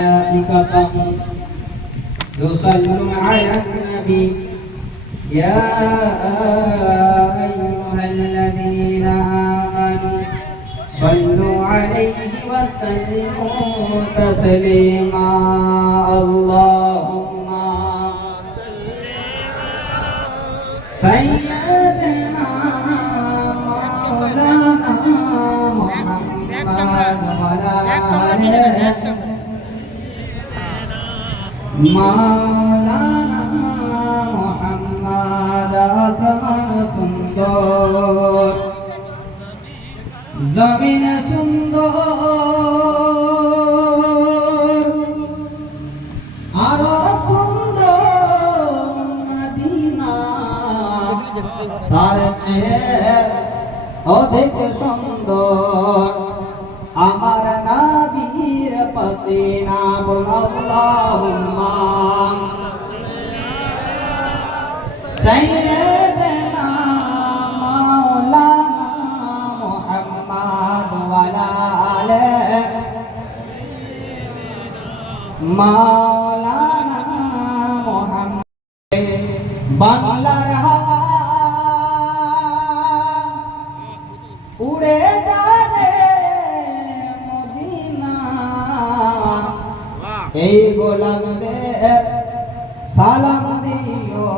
ملائكته يصلون على النبي يا أيها الذين آمنوا صلوا عليه وسلموا تسليما اللهم صل على سيدنا مولانا محمد وعلى آله মাওলানা মুহাম্মদ আসমান সুন্দর জমিন সুন্দর আরো সুন্দর মদিনা তার চেয়ে অধিক সুন্দর আমার নবীর পসিনা বল আল্লাহুম্মা সাইয়্যিদানা মাওলানা মুহাম্মদ ওয়ালা আলিহি মাওলানা মুহাম্মদ বাংলার হাওয়া উড়ে যায় এই গোলামদের সালাম দিও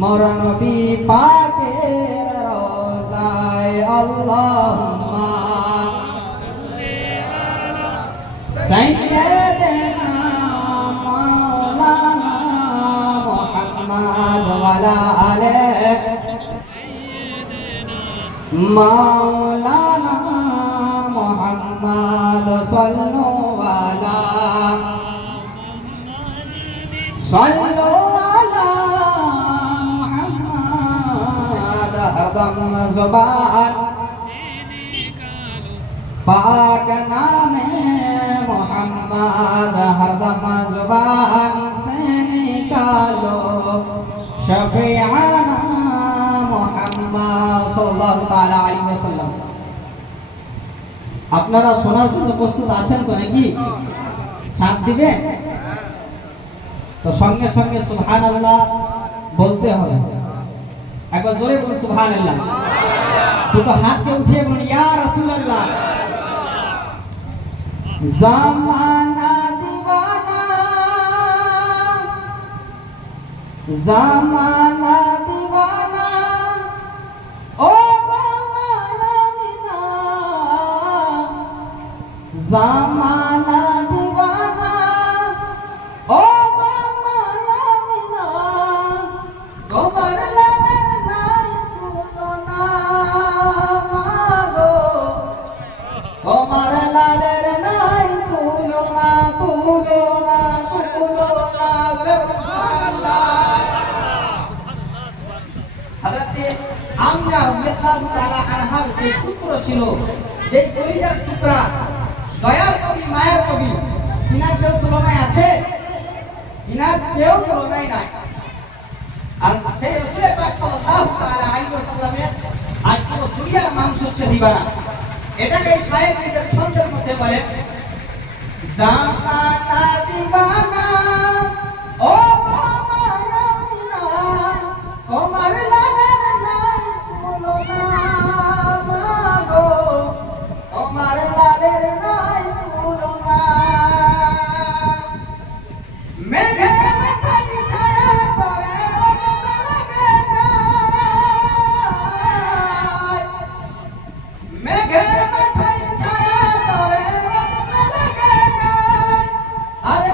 মোর নবী পাকের রওজায় আল্লাহুম্মা সাইয়্যিদানা মাওলানা মুহাম্মদ ওয়ালা আলিহি মাওলানা মুহাম্মদ সাল্লাল্লাহু আলা صلوا على محمد हरदम ज़ुबान पाक नामे मोहम्मद हरदम ज़ुबान से निकालो शफीआना मोहम्मद सल्लल्लाहु ताला अलैहि वसल्लम। আপনারা শোনার জন্য প্রস্তুত আছেন তো নাকি? সাথ দিবেন তো সঙ্গে সঙ্গে সুবহানাল্লাহ বলতে হবে। একবার জোরে বলুন সুবহানাল্লাহ। দুটো হাতকে উঠিয়ে বলুন ইয়া রাসূলুল্লাহ। জামানা দিওয়ানা জামানা দিওয়ানা ও মালামিনা জামানা দিওয়ানা ও তোমার লালের নাই তুলনা মাগো তোমার লালের নাই তুলনা তুলনা তুলনা সুবহানাল্লাহ। হযরত আমিনা রাদিয়াল্লাহু তাআলা আনহার যে পুত্র ছিল, যেই কলিজার টুকরা, দয়ার কবি, মায়ের কবি, ইনার কেউ তুলনায় আছে? ইনার কেউ তুলনায় নাই। আর সেই রাসূল পাক সাল্লাল্লাহু তাআলা আলাইহি ওয়াসাল্লামের আজ পুরো দুনিয়ার মানুষ হচ্ছে দিবানা। এটাকে শায়ের নিজের ছন্দের মধ্যে বলে জামানা দিবানা ও মায়ামিনা তোমার লালের নাই তুলনা মাগো তোমার লালের নাই তুলনা মেঘে মেঘাই ছায়া করে মেঘে মাথায় ছায়া করে রতন লাগে আরে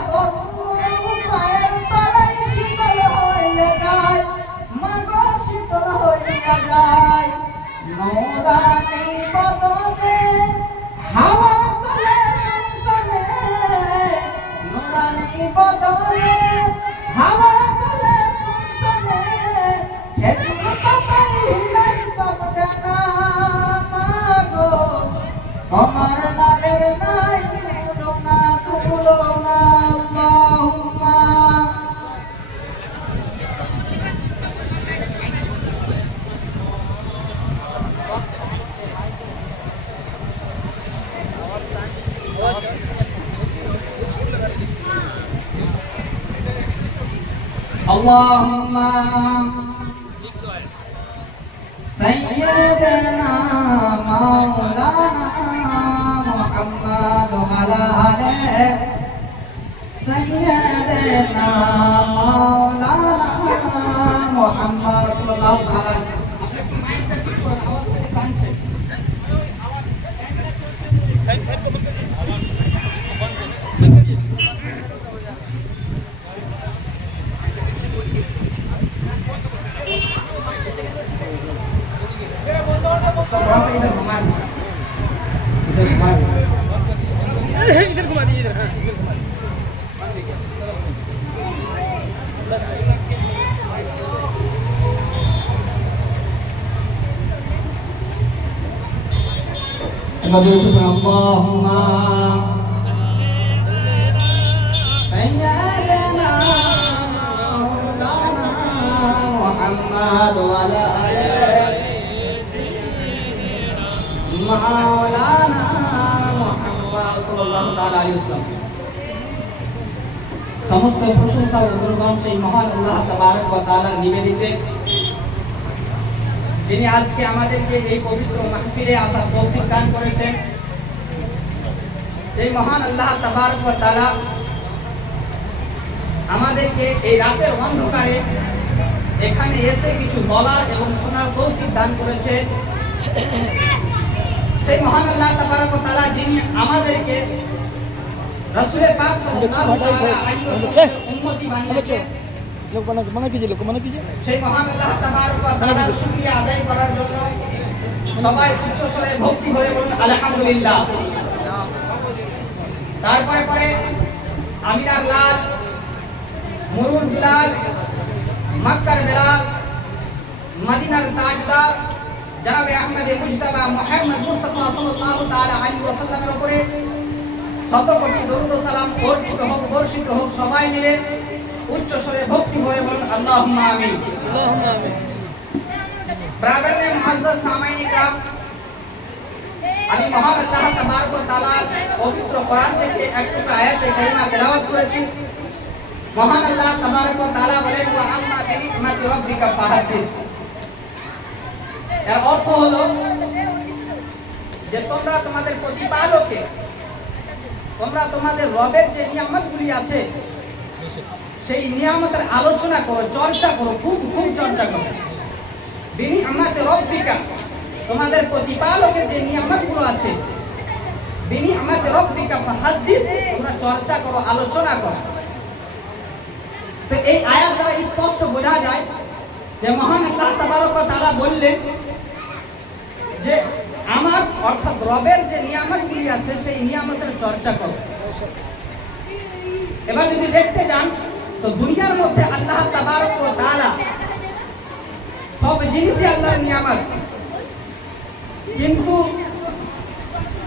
আল্লাহুম্মা সাইয়্যিদানা মাওলানা মুহাম্মাদ ওয়া আলা সাইয়্যিদানা মাওলানা মুহাম্মাদ সাল্লাল্লাহু তাআলা थोड़ा सा इधर घुमा दीजिए, इधर घुमा दीजिए, इधर घुमा दीजिए, इधर, हाँ इधर घुमा दीजिए बस बस। अल्लाहुम्मा सय्यदना मौलाना मुहम्मद व अला মাওলানা মুহাম্মদ সাল্লাল্লাহু তাআলা আলাইহি ওয়াসাল্লাম। সমস্ত প্রশংসা ও গুণগান সেই মহান আল্লাহ তাবারক ওয়া তাআলার নিবেদিত, যিনি আজকে আমাদেরকে এই পবিত্র মাহফিলে আসার তৌফিক দান করেছেন। এই মহান আল্লাহ তাবারক ওয়া তাআলা আমাদেরকে এই রাতের অন্ধকারে এখানে এসে কিছু বলার এবং শোনার তৌফিক দান করেছেন। সেই মহান আল্লাহ তাবারক ওয়া তাআলা যিনি আমাদেরকে রাসূল পাক সাল্লাল্লাহু আলাইহি ওয়াসাল্লামের উম্মতি বানিয়েছেন, লোক মনে कीजिए সেই মহান আল্লাহ তাবারক ওয়া তাআলার শুকরিয়া আদায় করার জন্য সবাই উচ্চ স্বরে ভক্তি ভরে বলুন আলহামদুলিল্লাহ। তারপরে পরে আমিনার লাল, মুরুর বিলাল, মক্কার বেলাল, মদিনার তাজদার জনাবে আহমদ মুজতবা মুহাম্মদ মুস্তাফা সাল্লাল্লাহু তাআলা আলাইহি ওয়াসাল্লামের উপরে শত কোটি দরুদ ও সালাম অর্পিত হোক, বর্ষিত হোক। সবাই মিলে উচ্চ স্বরে ভক্তি ভরে বলুন আল্লাহুম্মা আমিন। আল্লাহুম্মা আমিন। ব্রাদার ने মুআজ্জাজ সামাইন ইকরাম, আমি মহান আল্লাহ তাবারক ওয়া তাআলার পবিত্র কোরআন থেকে একটু আয়াতে কারিমা তেলাওয়াত করেছি। মহান আল্লাহ তাবারক ওয়া তাআলা বলেন ওয়া আম্মা বিনি'মাতি রাব্বিকা ফাহাদ্দিস। এর অর্থ হলো যে তোমরা তোমাদের প্রতিপালকে, তোমরা তোমাদের রবের যে নিয়ামতগুলি আছে সেই নিয়ামতের আলোচনা করো, চর্চা করো, খুব খুব চর্চা করো। বিনি'মাতি রাব্বিকা, তোমাদের প্রতিপালকের যে নিয়ামতগুলো আছে, বিনি'মাতি রাব্বিকা ফাহাদ্দিস, তোমরা চর্চা করো, আলোচনা করো। তো এই আয়াত দ্বারা স্পষ্ট বোঝা যায় যে মহান আল্লাহ তাবারক ওয়া তাআলা বললেন যে আমার অর্থাৎ রবের যে নিয়ামতগুলি আছে সেই নিয়ামতের চর্চা করো। এবার যদি দেখতে যান তো দুনিয়ার মধ্যে আল্লাহ তাবারক ওয়া তাআলা সব জিনিসই আল্লাহর নিয়ামত, কিন্তু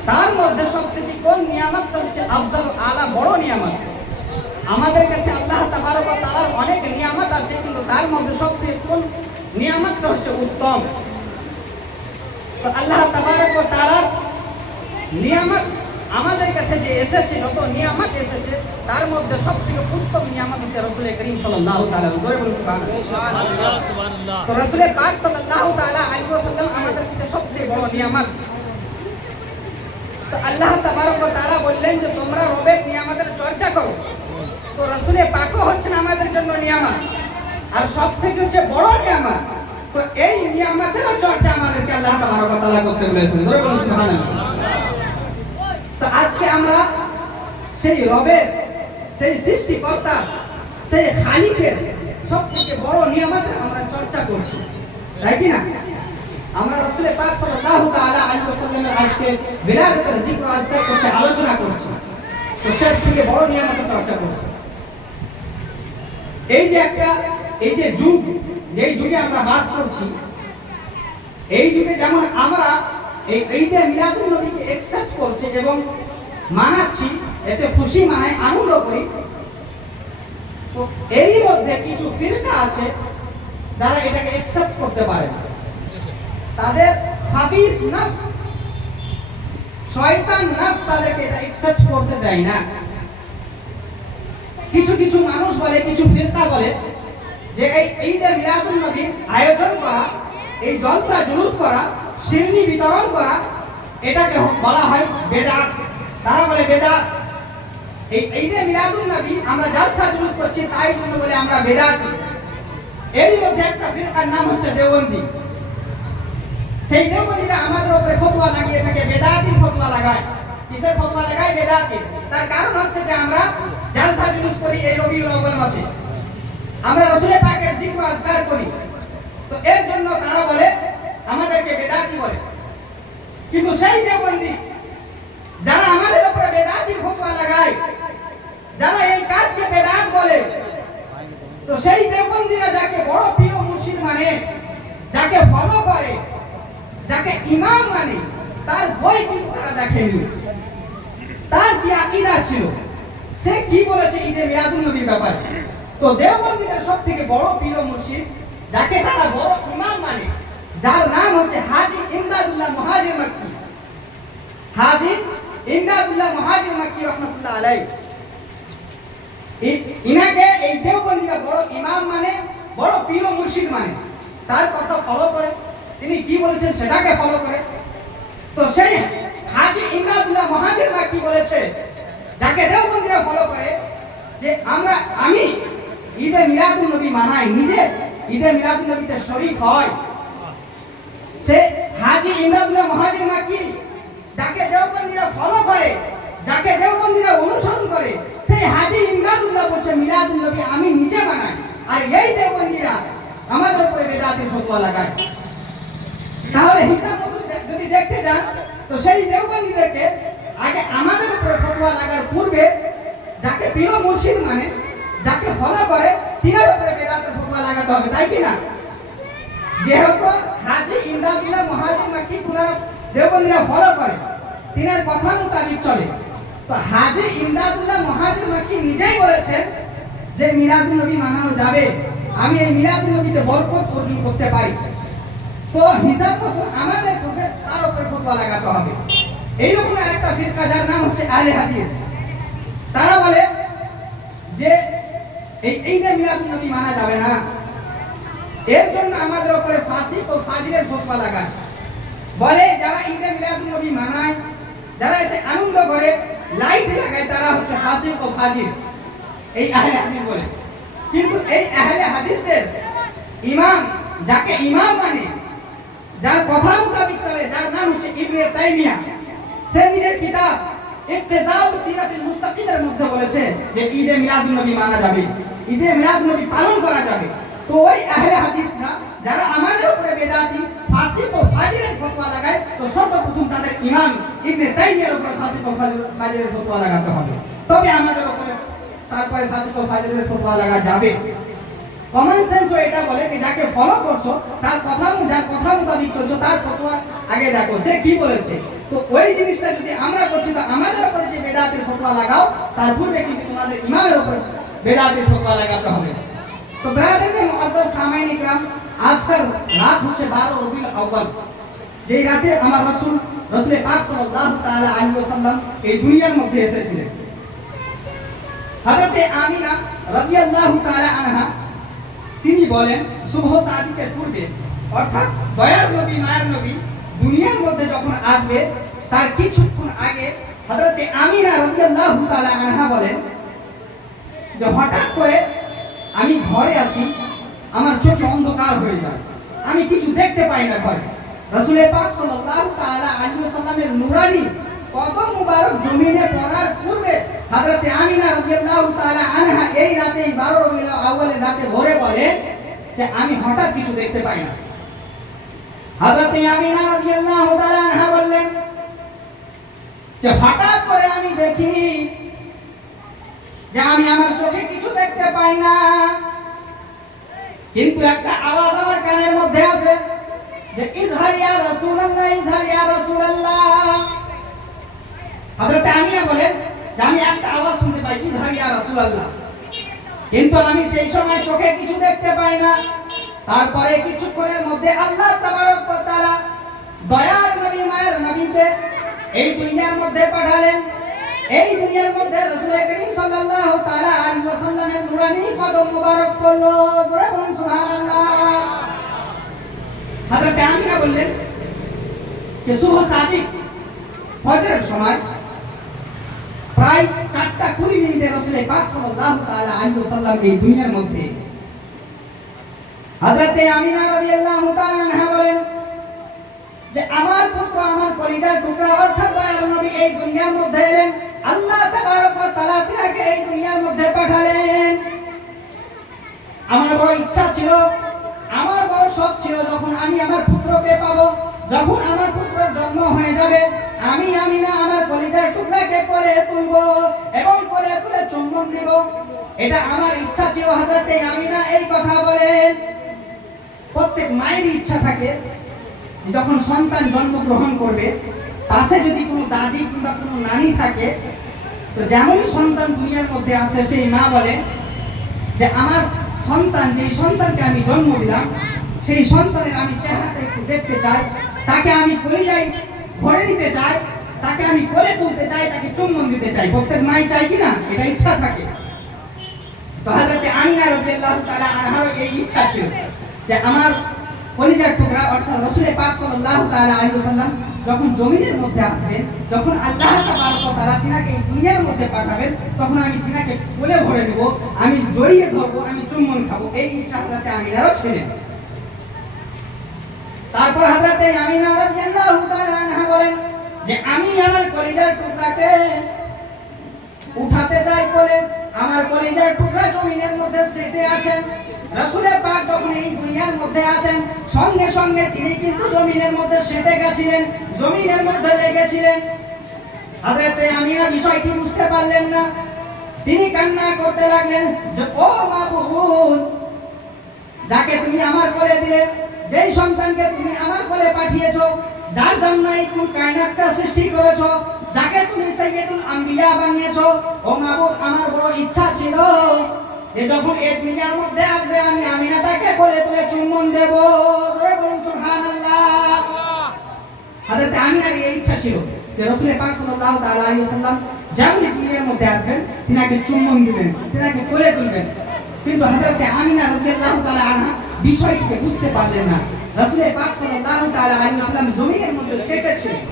তার মধ্যে সবথেকে কোন নিয়ামতটা হচ্ছে আফজাল আলা, বড় নিয়ামত। আমাদের কাছে আল্লাহ তাবারক ওয়া তাআলার অনেক নিয়ামত আছে, কিন্তু তার মধ্যে সবথেকে কোন নিয়ামতটা হচ্ছে উত্তম। তো আল্লাহ তাবারক ওয়া তাআলার নিয়ামত আমাদের কাছে যে এসেছে, যত নিয়ামত এসেছে তার মধ্যে সবথেকে উত্তম নিয়ামত হচ্ছে রাসূল করিম সাল্লাল্লাহু তাআলা আলাইহি সুবহানাল্লাহ। তো রাসূল পাক সাল্লাল্লাহু তাআলা আলাইহি ওয়াসাল্লাম আমাদের কাছে সবথেকে বড় নিয়ামত। তো আল্লাহ তাবারক ওয়া তাআলা বললেন যে তোমরা রবের নিয়ামতের চর্চা করো। তো রাসূল পাকও হচ্ছেন আমাদের জন্য নিয়ামত, আর সবথেকে হচ্ছে বড় নিয়ামত। তো এই নিয়ামতের চর্চা আমাদেরকে আল্লাহ তাবারক ওয়া তাআলা করতে বলেছেন। জোরে বলুন সুবহানাল্লাহ। তো আজকে আমরা সেই রবের, সেই সৃষ্টিকর্তা, সেই খালিকের সবথেকে বড় নিয়ামতের আমরা চর্চা করছি, তাই কি না? আমরা রাসূল পাক সাল্লাল্লাহু তাআলা আলাইহি ওয়াসাল্লামের আজকে বিলাদতের জিকির আজকে করছি, আলোচনা করছি। তো সব থেকে বড় নিয়ামতের চর্চা করছি। এই যে একটা, এই যে যুগ, যেই যুগে আমরা বাস করছি, এই যুগে যেমন আমরা এই ঈদে মিলাদুন নবীকে অ্যাকসেপ্ট করছি এবং মানাচ্ছি, এতে খুশি মানাই, আনন্দ করি, তো এরই মধ্যে কিছু ফিরকা আছে যারা এটাকে অ্যাকসেপ্ট করতে পারে না। তাদের খাবিস নফস, শয়তান নফস তাদেরকে এটা অ্যাকসেপ্ট করতে দেয় না। কিছু কিছু মানুষ বলে, কিছু ফিরকা বলে যে এই ঈদে মিলাদুন নবীর আয়োজন করা, এই জলসা জুলুস করা, শিরনি বিতরণ করা, এটাকে বলা হয় বেদাত। তারা বলে বেদাত। এই ঈদে মিলাদুন নবী আমরা জলসা জুলুস করছি তাই জন্য বলে আমরা বেদাতি। এরই মধ্যে একটা ফিরকার নাম হচ্ছে দেওবন্দি। সেই দেওবন্দিরা আমাদের উপরে ফতোয়া লাগিয়ে থাকে, বেদাতির ফতোয়া লাগায়। কিসের ফতোয়া লাগায়? বেদাতির। তার কারণ হচ্ছে যে আমরা জলসা জুলুস করি এই রবিউল আউয়াল মাসে, আমরা রাসূল পাকের জিক্র আজকার করি, তো এর জন্য তারা বলে আমাদেরকে বেদাতি বলে। কিন্তু সেই দেওবন্দি যারা আমাদের উপরে বেদাতির ফতোয়া লাগায়, যারা এই কাজকে বেদাত বলে, তো সেই দেওবন্দিরা যাকে বড় পীর ও মুর্শিদ মানে, যাকে ফলো করে, যাকে ইমাম মানে, তার বই কিন্তু তারা দেখেনি। তার কি আকীদা ছিল, সে কি বলেছে ঈদে মিলাদুন নবীর ব্যাপারে। তো দেওবন্দিদের সবথেকে বড় পীর ও মুর্শিদ, যাকে তারা বড় ইমাম মানে, যার নাম হচ্ছে হাজী ইমদাদুল্লাহ মুহাজির মক্কি। হাজী ইমদাদুল্লাহ মুহাজির মক্কি রাহমাতুল্লাহ আলাইহি, ইনাকে এই দেওবন্দিরা বড় ইমাম মানে, বড় পীর ও মুর্শিদ মানে। তার কথা ফলো করে, তিনি কি বলেছেন সেটাকে ফলো করে। তো সেই হাজী ইমদাদুল্লাহ মুহাজির মক্কি বলেছে, যাকে দেওবন্দিরা ফলো করে, যে আমি ঈদে মিলাদুন নবী মানাই, নিজে ঈদে মিলাদুন নবীতে শরীক হয়। সে হাজী ইমদাদুল্লাহ মুহাজির মক্কি, যাকে দেওবন্দিরা ফলো করে, যাকে দেওবন্দিরা অনুসরণ করে, সেই হাজী ইমদাদুল্লাহ বলছে মিলাদুন নবী আমি নিজে মানাই, আর এই দেওবন্দিরা আমাদের উপরে বেদাতের ফতোয়া লাগায়। তাহলে হিসাব মতো যদি দেখতে যান, তো সেই দেওবন্দিদেরকে আগে আমাদের উপরে ফতোয়া লাগার পূর্বে যাকে পীর ও মুর্শিদ মানে, যাকে ফলো করে, তিনার উপরে বেদাতের ফতোয়া লাগাতে হবে, তাই কি না? যেহেতু হাজী ইমদাদুল্লাহ মুহাজির মক্কি পুনরা দেওবন্দিরা ফলো করে, তিনার কথা মোতাবেক চলে, তো হাজী ইমদাদুল্লাহ মুহাজির মক্কি নিজেই বলেছেন যে মিলাদুন নবী মানানো যাবে, আমি এই মিলাদুন নবীতে বরকত অর্জন করতে পারি। তো হিসাব মতো আমাদের পূর্বে তার উপরে ফতোয়া লাগাতে হবে। এইরকম একটা ফিরকা যার নাম হচ্ছে আহলে হাদিস, তারা বলে যে এই ঈদে মিলাদুন নবী মানা যাবে না, এর জন্য আমাদের উপরে ফাসিক ও ফাজিরের ফতোয়া লাগায়। বলে যারা ঈদে মিলাদুন নবী মানায়, যারা এতে আনন্দ করে, লাইট লাগায়, তারা হচ্ছে ফাসিক ও ফাজির, এই আহলে হাদিস বলে। কিন্তু এই আহলে হাদিসদের ইমাম, যাকে ইমাম মানে, যার কথা মোতাবেক চলে, যার নাম হচ্ছে ইবনে তাইমিয়া, সে নিজের কিতাব ইক্তেজাউ সিরাতুল মুস্তাকিমের মধ্যে বলেছে যে ঈদে মিলাদুন নবী মানা যাবে, ঈদে মিলাদুন নবী পালন করা যাবে। তো ওই আহলে হাদিসরা যারা আমাদের উপরে বেদাতি, ফাসিক ও ফাজিরের ফতোয়া লাগায়, তো সর্বপ্রথম তাদের ইমাম ইবনে তাইমিয়ার উপরে ফাসিক ও ফাজিরের ফতোয়া লাগাতে হবে, তবে আমাদের উপরে তারপরে ফাসিক ও ফাজিরের ফতোয়া লাগা যাবে। কমন সেন্স এটা বলে যে যাকে ফলো করছো, তার কথা, যার কথা মোতাবেক চলছো, তার ফতোয়া আগে দেখো সে কি বলেছে। তো ওই জিনিসটা যদি আমরা করছি, তো আমাদের উপরে যে বেদাতের ফতোয়া লাগাও, তার পূর্বে কিন্তু তোমাদের ইমামের উপরে বেদাতের ফতোয়া লাগাতে হবে। তো ব্রাদারদের মুআজ্জাজ সামাইন ইকরাম, আজকাল রাত হচ্ছে 12 রবিউল আউয়াল, যেই রাতে আমার রাসূল পাক সাল্লাল্লাহু তাআলা আলাইহি ওয়াসাল্লাম এই দুনিয়ার মধ্যে এসেছিলেন। হযরতে আমিনা রাদিয়াল্লাহু তাআলা আনহা তিনি বলেন, শুভ সাদিকের পূর্বে, অর্থাৎ দয়ার নবী, মায়ের নবী দুনিয়ার মধ্যে যখন আসবে, তার কিছুক্ষণ আগে হযরতে আমিনা রাদিয়াল্লাহু তাআলা আনহা বলেন যে হঠাৎ করে আমি ঘরে আছি, আমার চোখে অন্ধকার হয়ে যায়, আমি কিছু দেখতে পাই না ঘরে। রাসূল পাক সাল্লাল্লাহু তাআলা আলাইহি ওয়াসাল্লামের নূরানি কদম মুবারক জমিনে পড়ার পূর্বে হযরতে আমিনা রাদিয়াল্লাহু তাআলা আনহা এই রাতে 12 রবিউল আউয়ালের রাতে ভোরে বলেন যে আমি হঠাৎ কিছু দেখতে পাই না। হযরতে আমিনা রাদিয়াল্লাহু তাআলা আনহা বললেন যে হঠাৎ করে আমি দেখি যে আমি আমার চোখে কিছু দেখতে পাই না, কিন্তু একটা আওয়াজ আমার কানের মধ্যে আছে যে ইজহার ইয়া রাসূলুল্লাহ, ইজহার ইয়া রাসূলুল্লাহ। হযরত আমিনা বলেন যে আমি একটা আওয়াজ শুনতে পাই, ইজহার ইয়া রাসূলুল্লাহ, কিন্তু আমি সেই সময় চোখে কিছু দেখতে পাই না। তারপরে কিছুক্ষণের মধ্যে আল্লাহ তাবারক ওয়া তাআলা দয়ার নবী, মায়ের নবীকে এই দুনিয়ার মধ্যে পাঠালেন। এই দুনিয়ার মধ্যে রাসূল করিম সাল্লাল্লাহু তাআলা আলাইহি ওয়াসাল্লামের নুরানি কদম মোবারক পড়লো। জোরে বলুন সুবহানাল্লাহ। হযরত আমিনা বললেন যে শুভ সাদিক ফজরের সময় প্রায় 4:20 রাসূল পাক সাল্লাল্লাহু তাআলা আলাইহি ওয়াসাল্লাম এই দুনিয়ার মধ্যে। হযরত আমিনা রাদিয়াল্লাহু তাআলা আনহা বলেন যে আমার পুত্র আমার কলিজার টুকরা অর্থাৎ দয়ার নবী এই দুনিয়ার মধ্যে এলেন। আল্লাহ তাবারক ওয়া তাআলা তিনাকে এই দুনিয়ার মধ্যে পাঠালেন। আমার বড় ইচ্ছা ছিল, আমার বড় শখ ছিল যখন আমি আমার পুত্রকে পাবো, যখন আমার পুত্রের জন্ম হয়ে যাবে আমি আমিনা আমার কলিজার টুকরাকে কোলে তুলবো এবং কোলে তুলে চুম্বন দিব। এটা আমার ইচ্ছা ছিল। হযরত আমিনা এই কথা বলেন। প্রত্যেক মায়েরই ইচ্ছা থাকে যখন সন্তান জন্মগ্রহণ করবে পাশে যদি কোনো দাদি কিংবা কোনো নানি থাকে, তো যেমনই সন্তান দুনিয়ার মধ্যে আসে সেই মা বলে যে আমার সন্তান, যেই সন্তানকে আমি জন্ম দিলাম সেই সন্তানের আমি চেহারাটা একটু দেখতে চাই, তাকে আমি কলিজায় ভরে নিতে চাই, তাকে আমি কোলে তুলতে চাই, তাকে চুম্বন দিতে চাই। প্রত্যেক মাই চাই কিনা? এটা ইচ্ছা থাকে। তো হযরত আমিনা রাদিয়াল্লাহু তাআলা আনহার এই ইচ্ছা ছিল যে আমার কলিজার টুকরা অর্থাৎ রাসূল পাক সাল্লাল্লাহু তাআলা আলাইহি ওয়াসাল্লাম যখন জমিনের মধ্যে আসবেন, যখন আল্লাহ তাবারক ওয়া তাআলা তিনাকে এই দুনিয়ার মধ্যে পাঠাবেন, তখন আমি তিনাকে কোলে ভরে নেব, আমি জড়িয়ে ধরবো, আমি চুম্বন খাবো। এই ইচ্ছা হযরত আমিনারও ছিল। তারপর হযরত আমিনা রাদিয়াল্লাহু তাআলা আনহা বলেন যে আমি আমার কলিজার টুকরাকে উঠাতে চাই কোলে। আমার কলিজার টুকরা জমিনের মধ্যে সেটে আছেন। রাসূল পাক যখন এই দুনিয়ার মধ্যে আসেন সঙ্গে সঙ্গে তিনি কিন্তু জমিনের মধ্যে সেটে গেছিলেন, জমিনের মধ্যে লেগেছিলেন। হযরত আমিনা বিষয়টি বুঝতে পারলেন না। তিনি কান্না করতে লাগলেন যে ও মাবুদ, যাকে তুমি আমার কোলে দিলে, যেই সন্তানকে তুমি আমার কোলে পাঠিয়েছো, যার জন্য এই কুল কায়নাতটা সৃষ্টি করেছো, যাকে তুমি সাইয়্যিদুল আম্বিয়া বানিয়েছো, ও মাবুদ আমার বড় ইচ্ছা ছিল যে যখন এই দুনিয়ার মধ্যে আসবে আমি আমিনা তাকে কোলে তুলে চুম্বন দেব। জোরে বলুন সুবহানাল্লাহ। হযরত আমিনার এই ইচ্ছা ছিল যে রাসূল পাক সাল্লাল্লাহু তাআলা আলাইহি ওয়াসাল্লাম যেমন দুনিয়ার মধ্যে আসবেন তিনাকে চুম্বন দিবেন, তিনাকে কোলে তুলবেন। কিন্তু হযরত আমিনা রাদিয়াল্লাহু তাআলা আনহা বিষয়টিকে বুঝতে পারলেন না। রাসূল পাক সাল্লাল্লাহু তাআলা আলাইহি ওয়াসাল্লাম জমিনের মধ্যে সেটেছিলেন।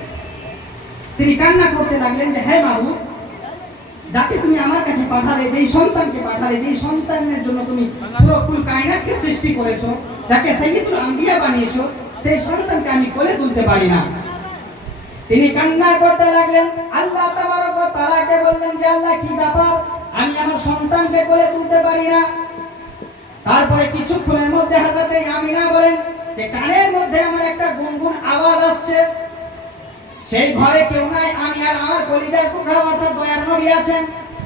তিনি কান্না করতে লাগলেন যে হে মাবুদ, যাকে তুমি আমার কাছে পাঠালে, যেই সন্তানকে পাঠালে, যেই সন্তানের জন্য তুমি পুরো কুল কায়নাতকে সৃষ্টি করেছো, যাকে সাইয়্যিদুল আম্বিয়া বানিয়েছো, সেই সন্তানকে আমি কোলে তুলতে পারি না। তিনি কান্না করতে লাগলেন। আল্লাহ তাবারক ওয়া তাআলাকে বললেন যে আল্লাহ কি ব্যাপার, আমি আমার সন্তানকে কোলে তুলতে পারি না। তারপরে কিছুক্ষণের মধ্যে হযরত আমিনা বলেন যে কানের মধ্যে আমার একটা গুনগুন আওয়াজ আসছে। সেই ঘরে কেউ নাই, আমি আর আমার কলিজার টুকরা অর্থাৎ দয়ার নবী আছেন।